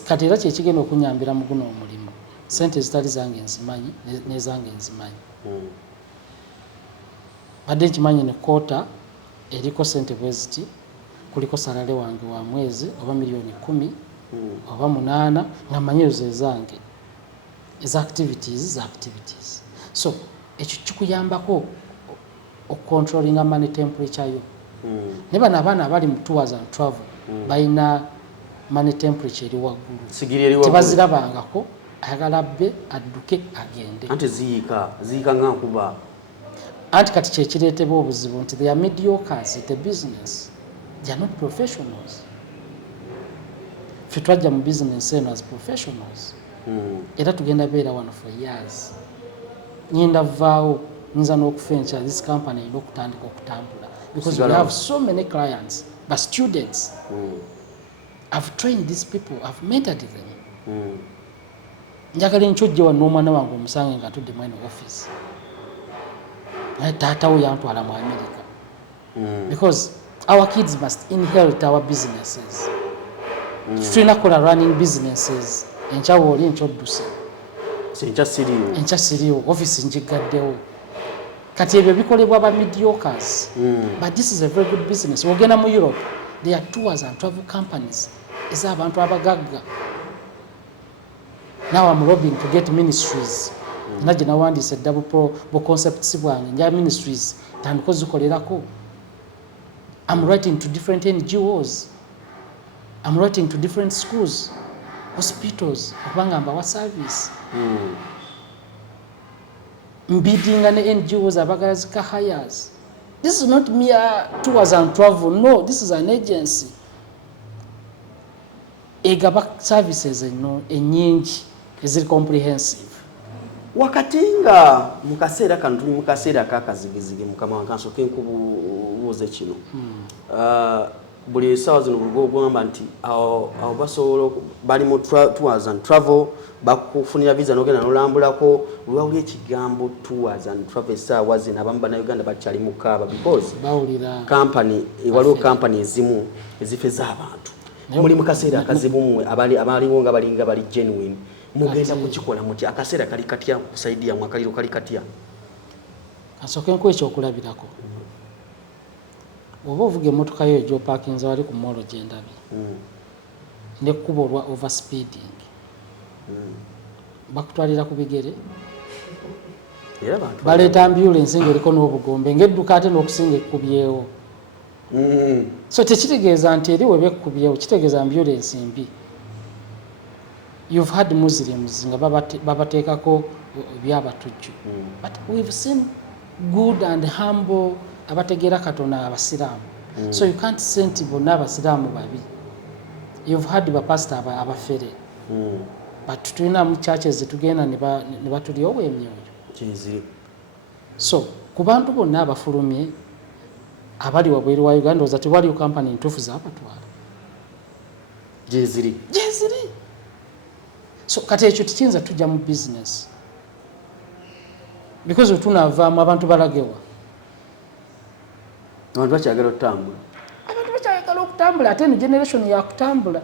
kati era kyekigenda okunyambira mu guno omulimu. Sente zitali zange nzimanyi n'ezange nzimanyi. badde nkimanyi ne koota eriko ssente bwe ziti kuliko salale wange wa mwezi oba miliyoni 10 oba 8 nga manyi ezo ezange eza activities so ekyo kikuyambako okucontrollinga money temperature yo ne bano abaana abali mu tours and travel balina money temperature eri waggulu tebazirabangako ayagala bbe adduke agende anti ziika nga nkuba anti kati kyekireetebwa obuzibu nti they are mediocres at a business, they are not professionals. Ffe twajja mu business eno as professionals era tugenda beera wano for years. Nyenda vaawo nyinza n'okufenca this company erina okutandika okutambula because we have so many clients but students I've trained these people, I've mentored them. Njagala nkyojje wano n'omwana wange omusange nga atudde mwene office taata we yantwala mu America because our kids must inherit our businesses. Tulina kukola running businesses enkyawo oli enkyodduse enkya siriiwo office njigaddewo kati ebyo bikolebwa ba mediocres but this is a very good business. Ogenda mu Europe there are tours and travel companies ez'abantu abagagga. Now I'm lobbying to get ministries. Naje nawandiise double concepts bwange nja ministries tandiko zikolerako. I'm writing to different NGOs. I'm writing to different schools, hospitals, okubanga mbawa service. Mbiddinga ne NGOs abagala zika hires. This is not mere tours and travel. No, this is an agency. Egaba services enyingi eziri comprehensive. Wakati nga mu kaseera kano tuli mu kaseera kakazigizigi mukama wange kansooke nkubuuze kino. Buli essaawa zino ogamba nti awo basobola bali mu tours and travel bakufunira visa n'ogenda n'olambulako lwawuli ekigambo tours and travel essaawa zino abamu bannayuganda bakyali mu kaaba because company waliwo company ezimu ezifeza abantu muli mu kaseera akazibu mmwe abaliwo nga balinga bali genuine mugenda kukikola muti akaseera kali katya kusaidia mu akaliro kali katya kasooke nkuwa ekyokulabirako oba ovuga emmotoka yo egyopakinze wali ku molo gyendabye nekkuba olwa overspeeding bakutwalira ku bigere baleeta ambulance ng'eriko n'obugombe ng'edduka ate n'okusinga ekkubyewo so tekitegeeza nti eri we bekkubyewo kitegeeza ambulance mbi. You've had Muslims nga babateekako byabatujju but we've seen good and humble abategeera Katonda abasiraamu so you can't say nti bonna abasiraamu babi. You've had bapasita abafere but tulina mu churches zetugenda ne batulya obw'emyoyo so ku bantu bonna abafulumye abali wabweru wa Uganda ozati waliyo company ntuufu z'abatwala gyeziri so kati ekyo tikiyinza tujja mu business because tunavaamu abantu balagewa abantu bakyagala okutambula ate eno generation yakutambula.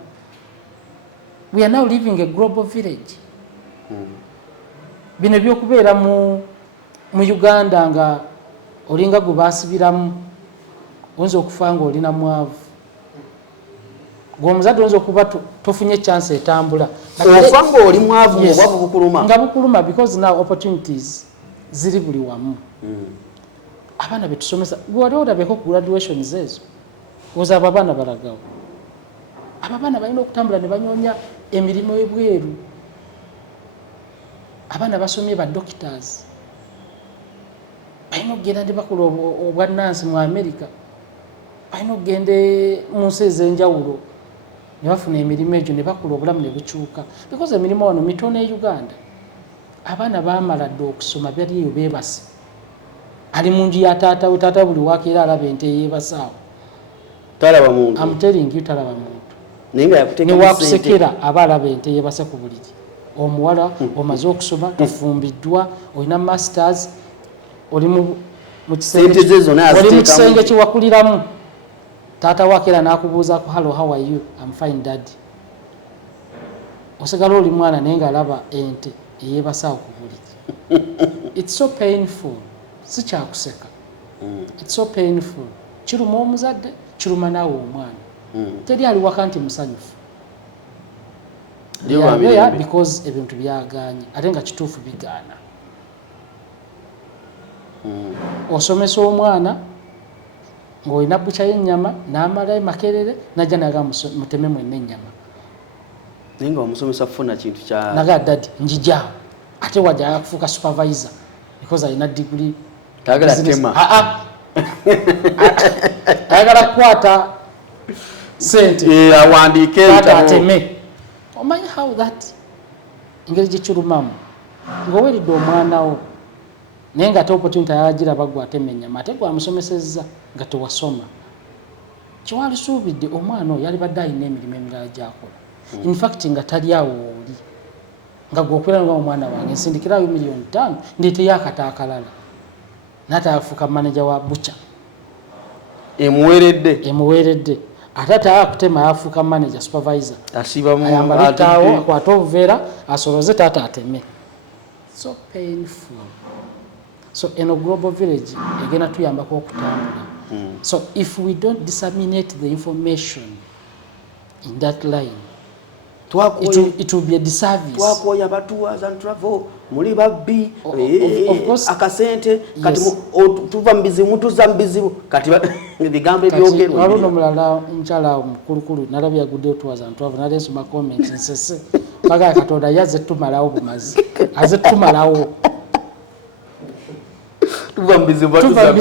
We are now living a global village. Bino byokubeera mu Uganda nga olinga gwe baasibiramu oyinza okufa nga olina mwavu gw'omuzadde oyinza okuba tofunye chance etambula ofa nga oli mwavu obwavu bukuluma nga bukuluma because now opportunities ziri buli wamu. Abaana betusomesa gwali olabeko ku graduations ezo oza abaana balagawo abaana balina okutambula ne banyonya emirimu ebweru. Abaana basomye ba doctors balina okugenda ne bakola obwannansi mu America balina okugenda mu nsi ez'enjawulo ne bafuna emirimu egyo ne bakola obulamu ne bukyuka because emirimu wano mitono e Uganda. Abaana baamala dde okusoma baliyo beebase ali mu nju ya taata we taata buli wakeera alaba ente yeebasaawo talaba muntu. I'm telling you talaba muntu ne wakusekera aba alaba ente yeebase ku buliri. Omuwala omaze okusoma tofumbiddwa olina masters oli mu kisenge kiwakuliramu taata wakeera n'akubuuzaako hello how are you I'm fine daddy. Osigala oli mwana naye nga alaba ente eyeebasaawo ku buliri. It's so painful. Si kyakuseka It's so painful. Kiruma omuzadde, kiruma naawe omwana. Teri ali waka nti musanyufu. Yeah, because ebintu byaganye ate nga kituufu bigaana. Osomesa omwana ng'olina bbuca y'ennyama n'amalayo Makerere najja naga muteme mwenna ennyama. Naye nga omusomesa funa kintu kya naga dadi njijaawo ate wajja kufuuka supervisor because alina degree. Tayagala tema. Ayagala kukwata sente. Awandiike ateme. Omanyi how that engeri gye kirumamu ng'oweeridde omwana wo naye nga ate opportunity yagiraba gwe atema ennyama ate gwamusomesezza nga tewasoma. Kiwalisuubidde omwana oyo yalibadde alina emirimu emirala gy'akola. In fact nga tali awo oli nga gwokwera nga omwana wange nsindikirayo $5,000,000 ndeeteyo akata akalala n'ate afuuka manager wa bucha emuweeredde ate ataakutema afuuka manager supervisor ayambala ettaawo akwata obuveera asoloze taata ateme. So painful. So eno global village egenda tuyambako okutambula. So if we don't disseminate the information in that line, it will be a disservice. Twakoya batuwa and travel muli babbi akasente kati tuva mbizimu tuza mbizimu kati ebigambo ebyogerwa. Waliwo mulala nkyala mukulukulu nalabye agudde tours and travel nalesoma comment nsese baga Katonda yazze tumalawo bumazi azze tumalawo tuva mbizimu tuza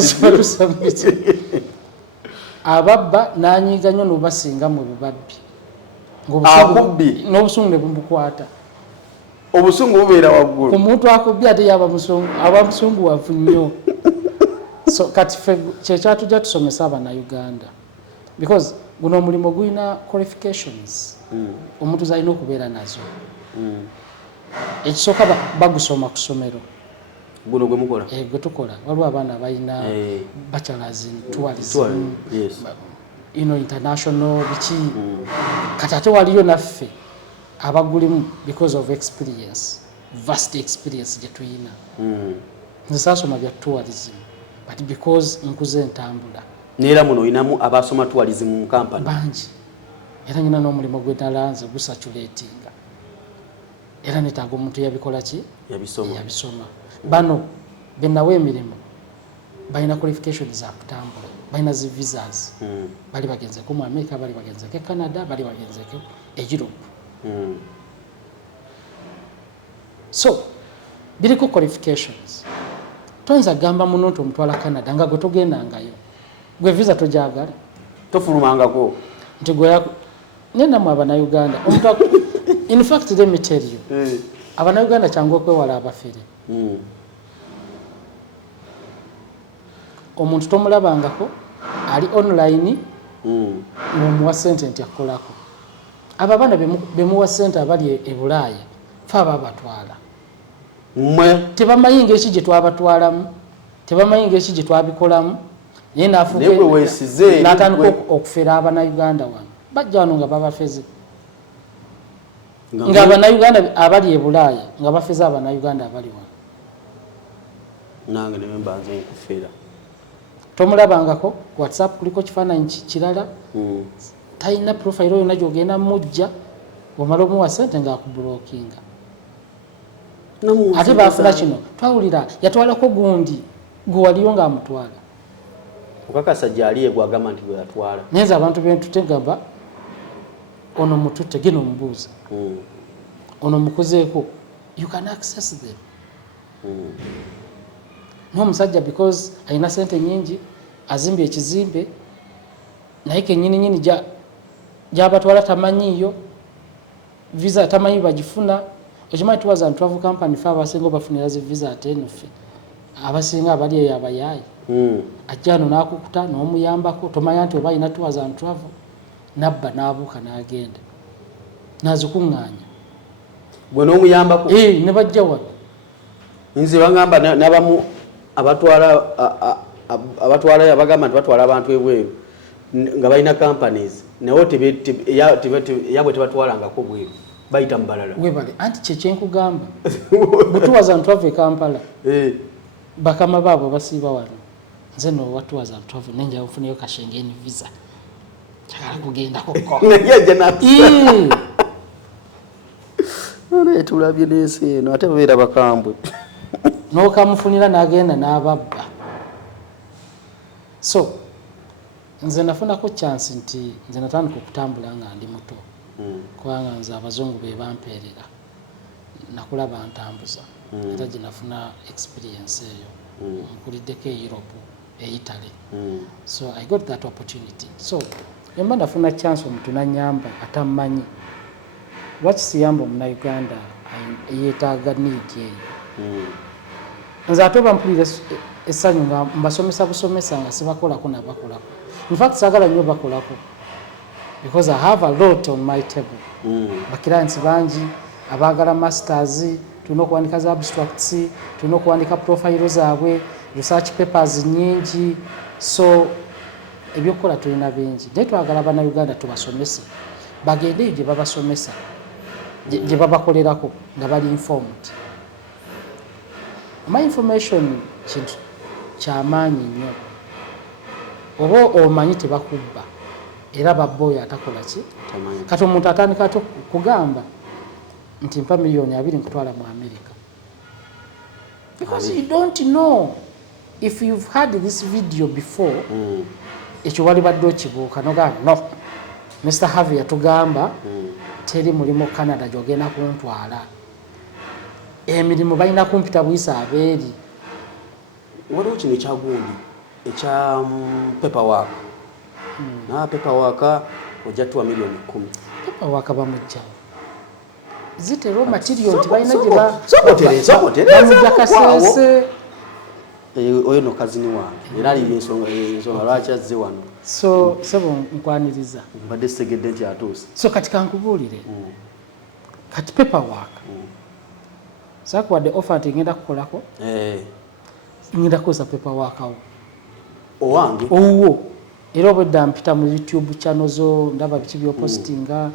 mbizimu ababba nanyiga nnyo n'obasinga mu bibabbi. N'obusungu ne bumukwata. Obusungu bubeera waggulu. Omuntu akubbi ate yaba musungu, aba musungu wavu nnyo. So kati ffe kyekyatujja tusomesa Abannayuganda. Because guno omulimu gulina qualifications. Omuntu zalina okubeera nazo. Ekisooka bagusoma ku ssomero. Guno gwe mukola? Gwe tukola. Waliwo abaana balina bachelors in tourism. Yes. International biki kati ate waliyo naffe abagulimu because of experience, vast experience gye tuyina. Nze saasoma bya tourism but because nkuze entambula. Neera muno oyinamu abasoma tourism mu company bangi era nyina n'omulimu gwe nalanze gusaturatinga era netaaga omuntu yabikola ki yabisoma. Bano benawo emirimu balina qualifications za kutambula, balina zi visas. Bali bagenzeko mu America, bali bagenzeko Canada, bali bagenzeko Europe. So biriko qualifications. Tonza gamba muno nti omutwala Canada nga gwe togendangayo gwe visa tojagala tofulumangako nti gwe nenda mu Abannayuganda omuntu in fact let me tell you Abannayuganda kyangu okwewala abafere. Omuntu tomulabangako ali online n'omuwa ssente nti akolako. Abo abaana bemuwa ssente abali e Bulaaya fe ababatwala tebamanyi ng'eki gye twabatwalamu, tebamanyi ng'eki gye twabikolamu. Naye n'atandika okufera Abannayuganda wano bajja wano nga babafeze nga Abannayuganda abali e Bulaaya nga bafeze Abannayuganda abali wano. Nange ne mbanze okufera tomulabangako WhatsApp kuliko kifaananyi kirala talina profile oyo nagyo ogenda mujja omala omuwa ssente ng'akubulookinga. Ate baafuna kino twawulira yatwalako gundi gwe waliyo ng'amutwala okakasa gyali gwagamba nti gwe yatwala. Naye abantu bentutegamba ono mututte gino omubuuza ono mukozeeko you can access them. N'omusajja because alina ssente nyingi azimbye ekizimbe naye kennyini gy'abatwala tamanyiyo visa tamanyi bagifuna. Okimanyi tours and travel company fe abasinga bafunira zi visa ate noffe abasinga abali eyo abayaayi ajja wano n'akukuta n'omuyambako tomanya nti oba alina tours and travel nabba n'abuuka n'agenda n'azikuŋŋaanya gwe n'omuyambako ne bajja wano. nze bagamba n'abamu abatwala abagamba nti batwala abantu ebweru nga balina companies naye yabwe tebatwalangako bweru bayita mu balala. Webale anti kyekyenkugamba bwe tours and travel Kampala bakama baabo basiiba wano nze no watuwaza travel nenja ufuniyo kashengeni visa kyagala kugenda kokko naye jana none tulabye n'ensi eno ate babeera bakambwe n'okamufunira n'agenda n'ababba. So nze nafunako chance nti nze natandika okutambula nga ndi muto kubanga nze abazungu be bampeerera nakula bantambuza era gye nafuna experience eyo nkuliddeko e Europe e Italy. So I got that opportunity. So emba nafuna chance omuntu nanyamba atamanyi lwakisiyamba omunauganda yeetaaga need eyo. Nze ate bampulira essanyu nga mbasomesa busomesa nga sibakolako nabakolako. In fact saagala nnyo bakolako because I have a lot on my table. Bakiraansi bangi abaagala masters, tulina okuwandika za abstracts, tulina okuwandika profile zaabwe, research papers nyingi. So ebyokukola tulina bingi naye twagala bannayuganda tubasomese bagende eyo gye babasomesa gye babakolerako nga bali informed. My information kintu kyamaanyi nnyo. Oba omanyi tebakubba era babboyo atakola ki kati omuntu atandika kugamba nti mpa miliyoni 2 nkutwala mu America because you don't know if you've had this video before. Ekyo wali badde okibuuka nogamba no Mr. Harvey yatugamba teri mulimu Canada gyogenda kuntwala emirimu balina kumpita buyisa abeeri. waliwo kino ekyagundi ekya paperwork na paperwork ojja tuwa miliyoni 10. Paperwork bamujja zitero material nti balina gye bamujja kasese oyo no kazini wange era ali ensonga lwaki azze wano. So sebo nkwaniriza mbadde segedde nti atuuse. So kati kankubuulire kati paperwork sakuwadde offer nti ngenda kukolako ngenda kukozesa paperwork awo owange owo era obwedda mpita mu YouTube channel zo ndaba biki byopostinga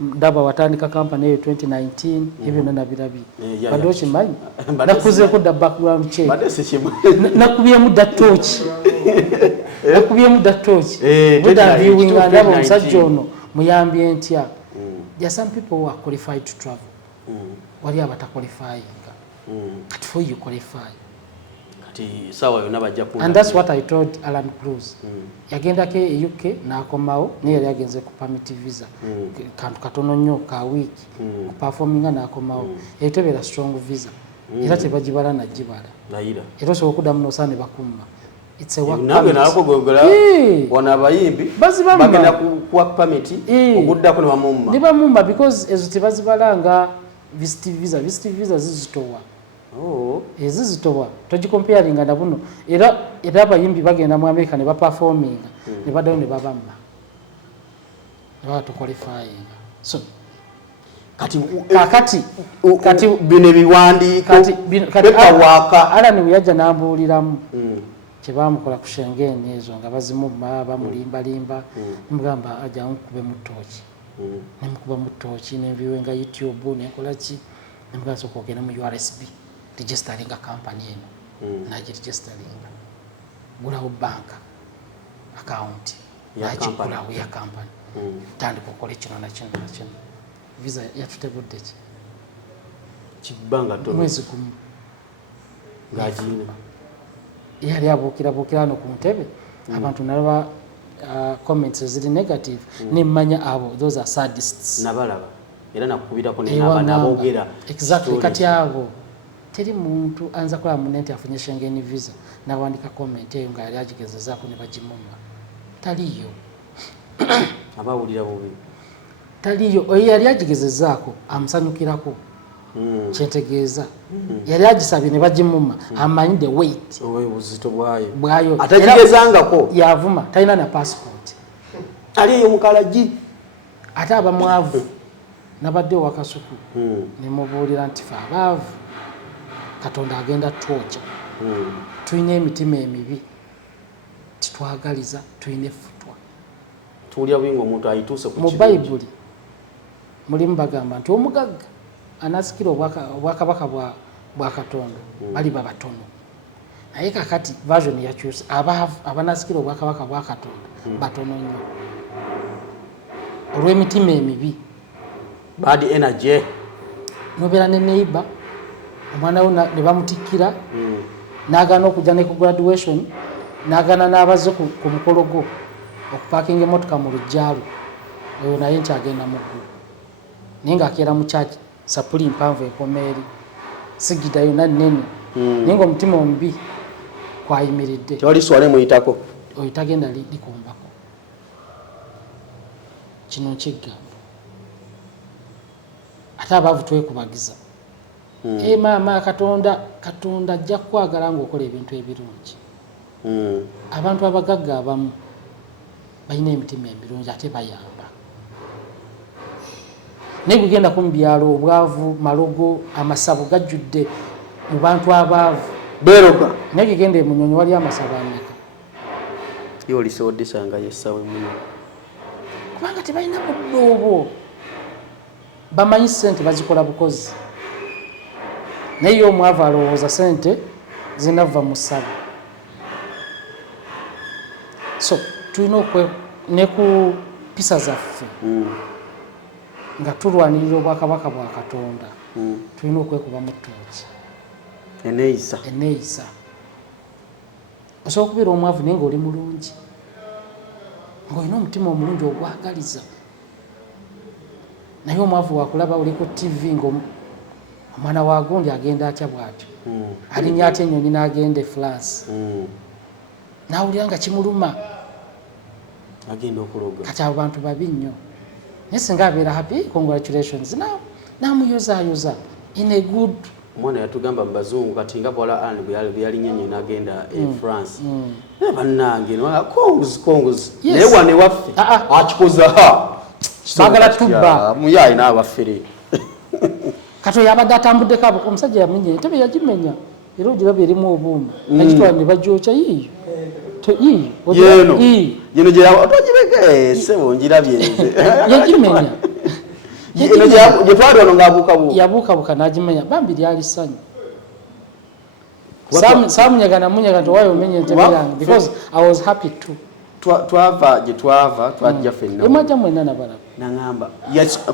ndaba watandika company eyo 2019 ebyo nabirabi badde okimanyi nakuzeeko dda background check nakubyemu dda torch nakubyemu dda torch bwedda viewinga ndaba omusajja ono muyambye ntya. There are some people who are qualified to travel wali abataqualifyinga kati for you qualify. Sawa yonna bajja ku. And that's what I told Alan Cruz. Yagendako e UK n'akomawo naye yali agenze ku permit visa kantu katono nnyo ka week ku performinga n'akomawo etebera strong visa era tebagibala nagibala era osobola okuddamu n'osaana ne bakumma. It's a work permit. Nange nalakogogera wana abayimbi bagenda ku work permit okuddako ne bamumma. Ne bamumma because ezo tebazibalanga visit visa zizitowa. Ezizitowa togikomparinga na buno era abayimbi bagenda mu America ne baperforminga ne baddayo ne babamma ne batuqualifying. So kati bino ebiwandiiko paperwork Alan yajja n'ambuuliramu kye bamukola ku Schengen ezo nga bazimumma bamulimbalimba mugamba ajja nkube mu tooki nemukuba mu tooki nenviwenga YouTube nekola ki nemugaso kwogera mu URSB registering a company eno registering gulawo bank account yakigulawo ya company tandika okukola kino na kino na kino. Visa yatutegudde ki kibanga to mwezi gumu ngajina yali abuukira hano ku ntebe abantu nalaba comments ziri negative nemmanya abo those are sadists nabalaba era nakubirako n'aboogera exactly kati abo teri muntu anza kola munente afunye Schengen visa nawandika comment eyo nga yali agigezezaako ne bagimumma taliyo abawulira bubi taliyo oyo yali agigezezaako amusanyukirako kyentegeeza yali agisabye ne bagimumma amanyi the weight obuzito bwayo atagigezangako yavuma talina na passport aliyo mukalaji ate abamwavu nabadde wakasuku ne mubuulira nti fe abaavu Katonda agenda twoja tulina emitima emibi titwagaliza tulina effutwa tuulya bwingi omuntu ayituuse ku mu Bayibuli mulimu bagamba nti omugagga anasikira obwakabaka bwa Katonda baliba batono naye kakati version yakyusa abanasikira obwakabaka bwa Katonda batono nnyo olw'emitima emibi bad energy nobeera ne neighbor omwana we ne bamutikkira n'agaana okujja ne ku graduation n'agaana n'abazze ku mukolo gwo okupaakinga emmotoka mu lujjalo oyo naye nkyagenda mu ggulu naye ng'akeera mu kyaki sapuli mpanvu ekoma eri sigida yonna nnene naye ng'omutima omubi kwayimiridde kyoli swale muyitako oyo tagenda likumbako kino nkigamba ate abaavu twekubagiza maama katonda ajja kukwagala ng'okola ebintu ebirungi abantu abagagga abamu balina emitima emirungi ate bayamba naye kugendako mu byalo obwavu malogo amasabo gajjudde mu bantu abaavu beroga naye kigenda emunyonyi wali amasabo ameka yolisodesanga yesawe muno kubanga tebalina budde obwo bamanyi sente bazikola bukozi naye omwavu alowooza sente zinava mu ssabo so tulina ne ku mpisa zaffe nga tulwanirira obwakabaka bwa Katonda tulina okwekuba mu ttooki eneeyisa osobola okubeera omwavu naye ng'oli mulungi ng'olina omutima omulungi ogwagaliza naye omwavu wakulaba oli ku TV ng'omwana wa gundi agenda atya bw'atyo alinnya atya ennyonyi n'agenda e France n'awulira nga kimuluma agenda okuloga kati abo bantu babi nnyo naye singa abeera happy congratulations namuyozaayoza in a good omwana yatugamba mu bazungu kati nga bwala ani bwe yalinnya ennyonyi n'agenda e France bannange konguzi naye wane waffe akikoza bagala tubba muyayi n'abaffere kati oyo abadde atambuddeko abo omusajja yamenya entebe yagimenya era ogiraba erimu obuuma nagitwala ne bagyokya yiiyo yeno gyotogibeke sebo njirabye yagimenya gyetwali wano ng'abuukabuuka yabuukabuuka n'agimenya bambi lyali ssanyu saamunyaga namunyaga nti owayo omenya entebe yange because I was happy too twava gye twava twajja ffenna emwajja mwenna nabalaba naŋŋamba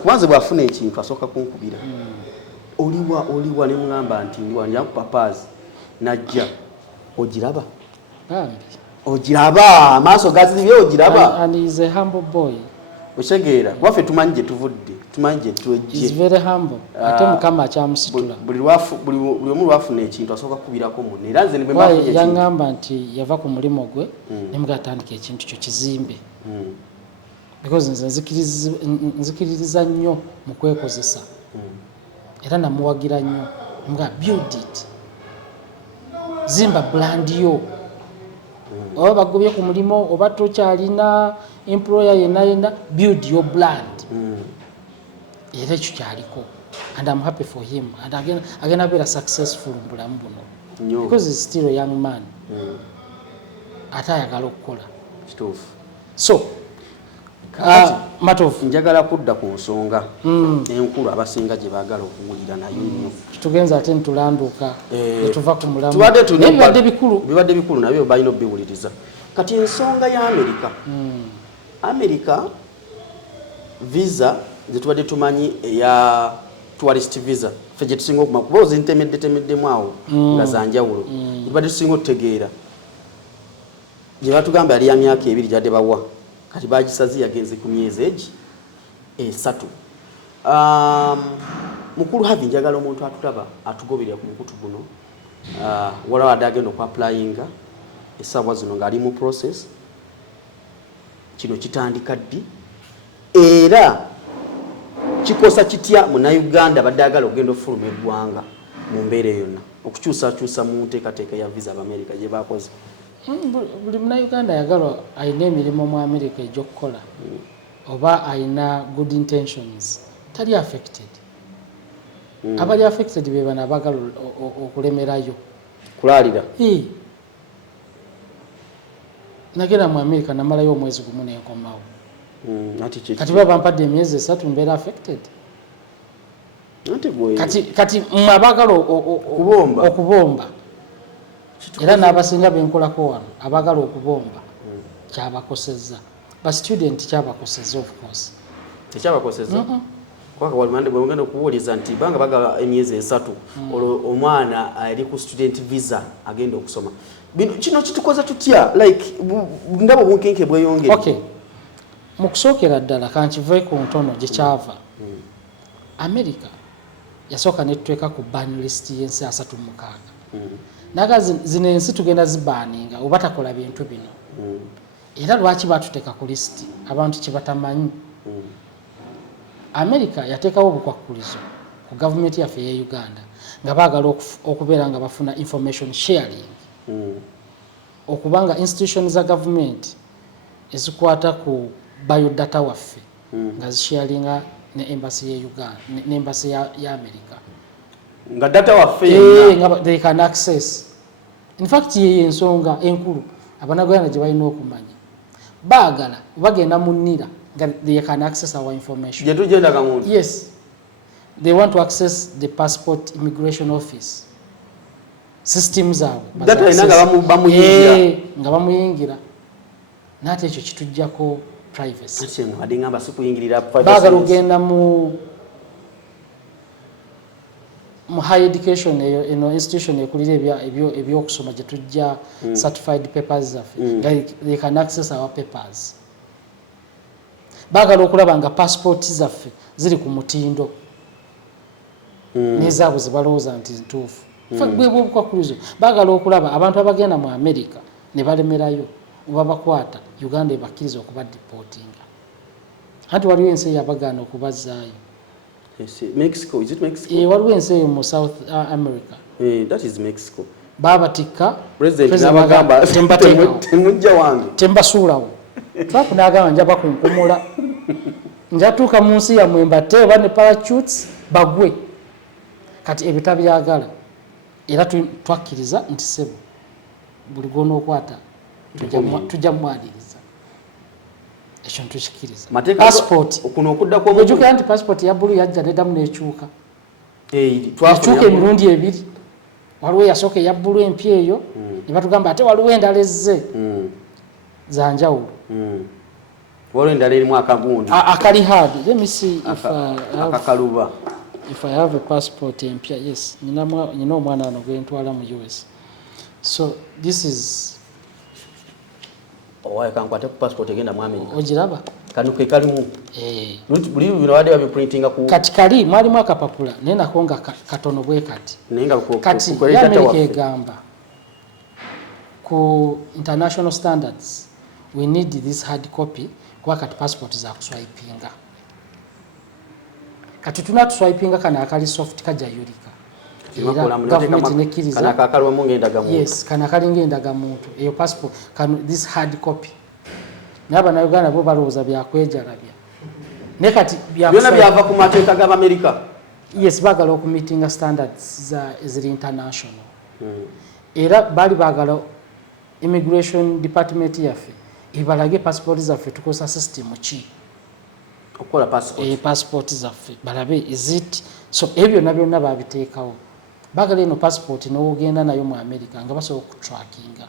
kubanze bw'afuna ekintu asooka kunkubira oliwa ne muŋŋamba nti ndi wano yakupapaazi najja ogiraba bambi ogiraba amaaso gazibye ogiraba and he is a humble boy okitegeera waffe tumanyi gye tuvudde tumanyi gye twejje is very humble ate mukama akyamusitula buli omu lwafuna ekintu asooka kukubirako munne era nze nebwe yaŋŋamba nti yava ku mulimu gwe nemugatandika ekintu kyo kizimbe because nze nzikiririza nnyo mu kwekozesa era namuwagira nnyo nemuga build it zimba brand yo oba bagobye ku mulimu oba tokyalina employer yenna build your brand era ekyo kyaliko and I'm happy for him and agenda beera successful mu bulamu buno because he's still a young man ate ayagala okukola kituufu so matofu njagala kudda ku nsonga enkulu abasinga gye baagala okuwulira nayo nnyo tugenza ate nitulanduuka netuva ku mulamu bibadde bikulu nabyo balina obiwuliriza kati ensonga ya America visa zetubadde tumanyi eya tourist visa ffe gye tusinga okuma kuba ozintemeddemu awo nga zanjawulo tubadde tusinga otutegeera gye batugamba yali ya myaka 2 gyadde bawa kati bagisazi yagenze ku myezi egi 3 mukulu havi njagala omuntu atutaba atugoberera ku mukutu guno walawo adde agenda okuaplayinga essaawa zino ng'ali mu process kino kitandika ddi era kikosa kitya munnayuganda badde agala okugenda okufuluma eggwanga mu mbeera yonna okukyusakyusa mu nteekateeka ya visa abamerica gye bakoze buli munnayuganda ayagala alina emirimu mu America egy'okukola oba alina good intentions tali affected abali affected be bana abagala okulemerayo kulaalira nagenda mu America namalayo omwezi gumu nenkomawo kati baba mpadde emyezi 3 mbeera affected kati mwabagala okubomba era n'abasinga benkolako wano abagala okubomba kyabakosezza ba student kyabakosezza of course tekyabakosezza kwaka walimande bwengenda okuwuliza nti banga bagala emyezi 3 omwana ali ku student visa agenda okusoma kino kitukoza tutya like ndabo bunkenke bweyongera okay mu kusookera ddala kankive ku ntono gye kyava America yasooka netweka ku ban list y'ensi 36 naga zino ensi tugenda zibaaninga oba takola bintu bino era lwaki batuteeka ku list abantu kibatamanyi America yateekawo obukwakkulizo ku government yaffe ya Uganda nga baagala okubeera nga bafuna information sharing okubanga institutions za government ezikwata ku biodata waffe nga zisharinga ne embassy ya Uganda ne embassy ya America nga data waffe nga they can access in fact ye ensonga enkulu abanagwana gye balina okumanya baagala bagenda munira nga they can access our information je tugenda kamuntu yes they want to access the passport immigration office systems zabo data inanga bamuyingira nga bamuyingira nate ekyo kitujjako privacy ate adingamba sikuyingirira privacy baagala ogenda mu higher education eyo institution ekulira ebyokusoma gye tujja certified papers zaffe they can access our papers baagala okulaba nga passport zaffe ziri ku mutindo n'ezaabwe zibalowooza nti ntuufu bwebwo obukwakkulizo baagala okulaba abantu abagenda mu America ne balemerayo oba bakwata Uganda ebakkiriza okuba deportinga anti waliwo ensi eyabagaana okubazaayo Mexico, is it Mexico? Waliwo ensi eyo mu South America. That is Mexico. Babatika President n'abagamba temujja wange tembasuulawo Trump n'agamba njaba kunkumula njatuuka mu nsi yammwe mbate oba ne parachutes bagwe kati ebitabyagala era twakkiriza nti sebo buli gona okwata tujja mwaliriza ekyo ntukikiriza passport okuno okuddako ojuka nti passport ya bulu yajja nedamu nekyuka twakyuka emirundi ebiri waliwo yasooka eya bulu empya eyo ne batugamba ate waliwo endala ezze zanjawulo waliwo endala erimu akagundi akali hard let me see akakaluba if I have a passport empya yes nina omwana wano gwentwala mu US so this is owaye kankwate ku passport egenda mu America ogiraba kano ke kalimu buli bino wade babiprintinga ku kati kali mwalimu akapapula naye nako nga katono bwe kati kati America egamba ku international standards we need this hard copy kwa kati passport za kuswipinga kati tunatuswipinga kana akali soft kajayulika government nekiriza kana kakalwa munge endaga muntu yes kana kalinga endaga muntu eyo passport can this hard copy naba na Uganda bo balowooza byakwejalabya ne kati byona byava ku mateeka ga America yes bagala oku meeting standards za ezili international era bali bagala immigration department yaffe ibalage passport zaffe tukosa system ki okola passport passport zaffe balabe is it so ebyo nabyo nababiteekawo bagala eno passport n'ogenda nayo mu America nga basobola okutrackinga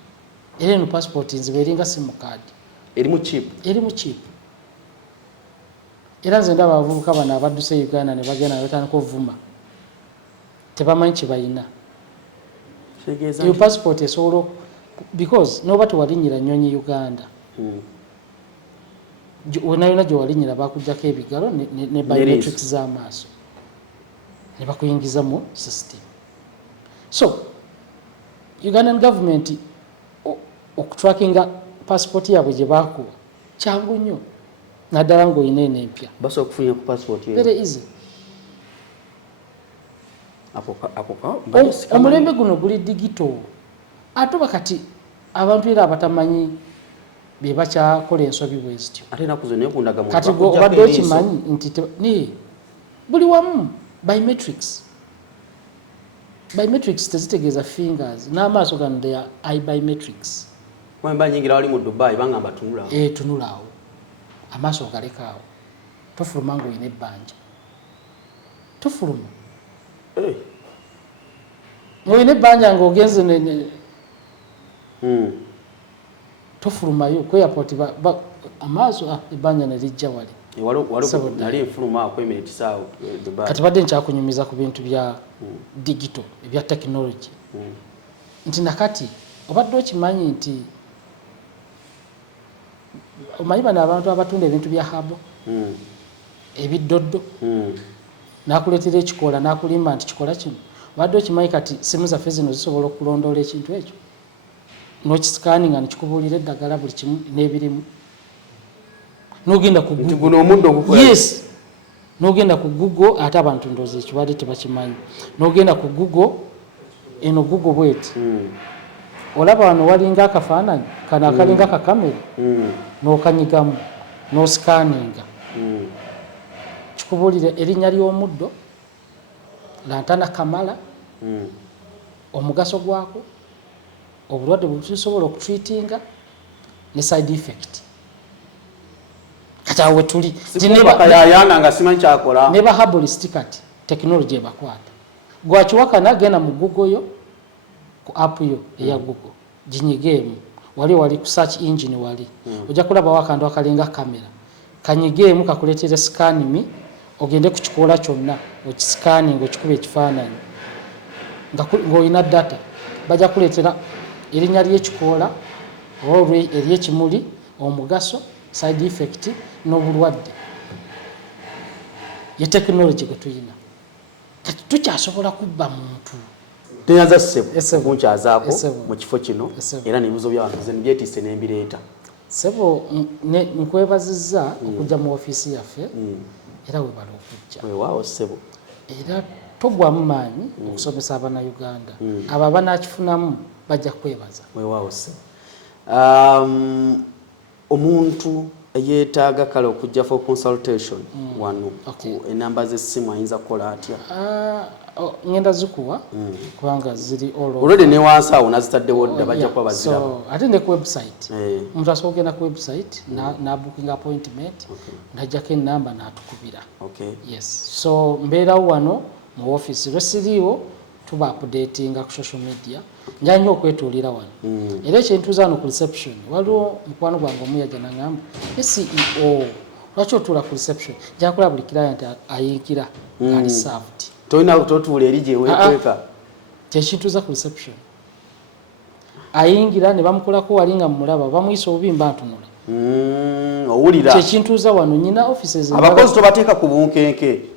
era eno passport nzibe eringa sim card erimu cheap era nze ndaba abavubuka bano abadduse Uganda ne bagenda batandika ovuma tebamanyi kibayina iyo passport esobola because noba tewalinyira nnyonyi Uganda wenayona gye walinyira bakujjako ebigalo ne biometrics z'amaaso ne bakuyingiza mu system so Ugandan government okutrackinga passport yaabwe gye bakuwa kyangu nnyo naddala ng'olina eno empya basobola okufunira ku passport very easy omulembe guno guli digital ate bakati abantu era abatamanyi be bakyakola ensobi bwe zityo kati obadde okimanyi nti buli wamu biometrics tezitegeeza fingers n'amaaso gano they are eye biometrics mwemba nyingira wali mu Dubai bangamba tunulaawo tunulaawo amaaso ogalekaawo tofuluma ng'olina ebbanja tofuluma ng'olina ebbanja ng'ogenze tofulumayo ku airport amaaso ebbanja ne lijja wali nali enfuluma akwemere tisaawo kati badde nkyakunyumiza ku bintu bya digital ebya technology nti nakati obadde okimanyi nti omanyi bano abantu abatunda ebintu bya habo ebiddoddo nakuleetera ekikoola nakulimba nti kikola kino obadde okimanyi kati simu zaffe zino zisobola okulondoola ekintu ekyo n'okisikaninga nekikubuulira eddagala buli kimu n'ebirimu n'ogenda ku yes n'ogenda ku Google ate abantu ndowooza ekibadde tebakimanyi n'ogenda ku Google eno Google bweti olaba wano walinga akafaananyi kano akalinga akakamera n'okanyigamu n'osikaninga kikubuulira erinnya ly'omuddo lantana kamala omugaso gwako obulwadde bwetusobola okutreatinga ne side effect kati awo tuli ne ba herbalist kati technology ebakwata gwakiwakana genda mu Google yo ku app yo eya Google ginyigeemu wali ku search engine wali ojja kulaba wakantu akalinga kamera kanyigeemu kakuleetera scan me ogende ku kikoola kyonna okisikaninga okikuba ekifaananyi ng'olina data bajja kuleetera erinnya ly'ekikoola oba ery'ekimuli omugaso side effect n'obulwadde ye technology gwe tuyina kati tukyasobola kubba muntu teyaza ssebo kunkyazaako mu kifo kino era n'ebibuzo by'abantu ze byetiise n'embireeta sebo nkwebazizza okujja mu ofiisi yaffe era webala okujja weewaawo ssebo era togwamu maanyi okusomesa Abannayuganda abo abanakifunamu bajja kwebaza weewaawo ssebo omuntu eyeetaaga kale okujja for consultation wano ku enamba z'essimu ayinza kukola atya ngenda zikuwa kubanga ziri olwedde ne wansi awo nazitaddewo dda bajja kuba baziraba ate ne ku website omuntu asobola okugenda ku website na booking appointment najjako enamba n'atukubira yes so mbeerawo wano mu office lwesiriiwo tuba updatinga ku social media njala nnyo okwetuulira wano era ekyentuuza wano ku reception waliwo mukwano gwange omu yajja naŋŋamba CEO lwaki otuula ku reception njala kulaba buli client ayiikira ng'ali served tolina totuula eri gye weekweka kyekintuuza ku reception ayingira ne bamukolako wali nga mumulaba bamuyisa obubi mba ntunula owulira kyekintuuza wano nyina offices abakozi tobateeka ku bunkenke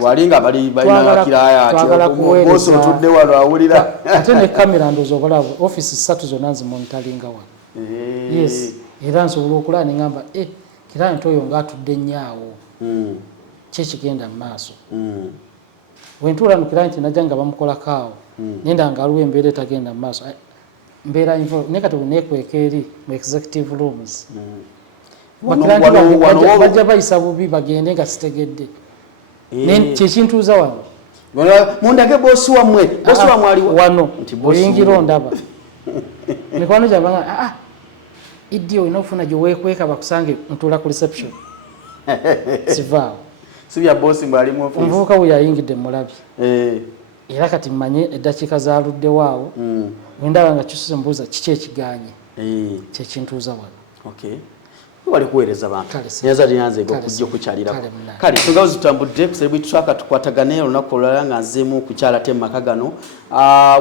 wali nga balina kiraya atyobosi otudde wano awulira ate ne kamera ndoozi obalaba office 3 zonna nzimonitalinga wano yes era nsobola okulaba ne ŋŋamba kirayinti oyo ng'atudde nnyaawo kyekigenda mu maaso wentuula no kirayinti najja nga bamukolako awo nenda nga aliwo embeera etagenda mu maaso mbeera naye kati neekweka eri mu executive rooms bajja bayisa bubi bagende nga sitegedde kyekintuuza wano mundage bosi wamwe aliwo wano oyingira ondaba mikwano gyabanga iddi olina okufuna gye weekweka bakusange ntuula ku reception sivaawo sibya bosi mbali mu office omuvubuka we yayingidde mulabi era kati mmanye eddakiika zaaluddewo wendaba nga kisuse mbuuza kiki ekiganye kyekintuuza wano wali kuweereza bantu nyaza lyanze okujja okukyalirako kale nsonga zitambudde kusebwitwaka tukwatagane olunaku olulala nga nzeemu okukyala te mumaka gano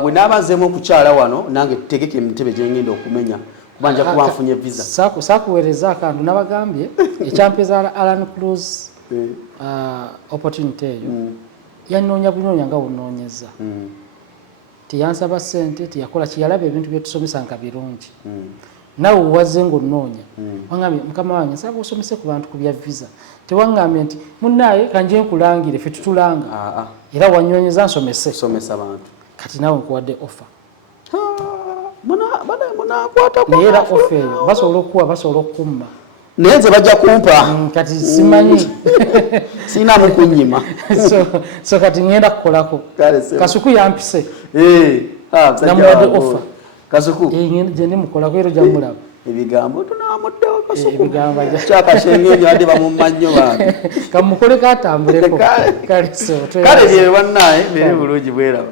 bwe naaba nzeemu okukyala wano nange tutegeke emitebe gye ngenda okumenya kuba nja kuba nfunye visa saakuweereza akantu nabagambye ekyampeza Alan Cruz opportunity eyo yanoonya bunoonya nga bunoonyeza teyansaba ssente teyakola kiyalaba ebintu byetusomesa nga birungi nawe wazze ng'onnoonya wangambye mukama wange nsaba osomese ku bantu ku bya visa tewangambye nti munnaaye kanje nkulangire ffe tutulanga era wannyonyeza nsomesa bantu kati naawe nkuwadde offer naye era offer eyo basobola okukuwa basobola okukumma naye nze bajja kumpa kati simanyi siinamu kunnyima so kati ngenda kukolako Kasuku yampise namuwadde offer Kasuku gye ndimukolako era ojja mulaba ebigambo tunamuddewo Kasuku kyakashengenyo ade bamumannyo bange kamukoleko atambuleko kale bye bannaye biri bulungi bweraba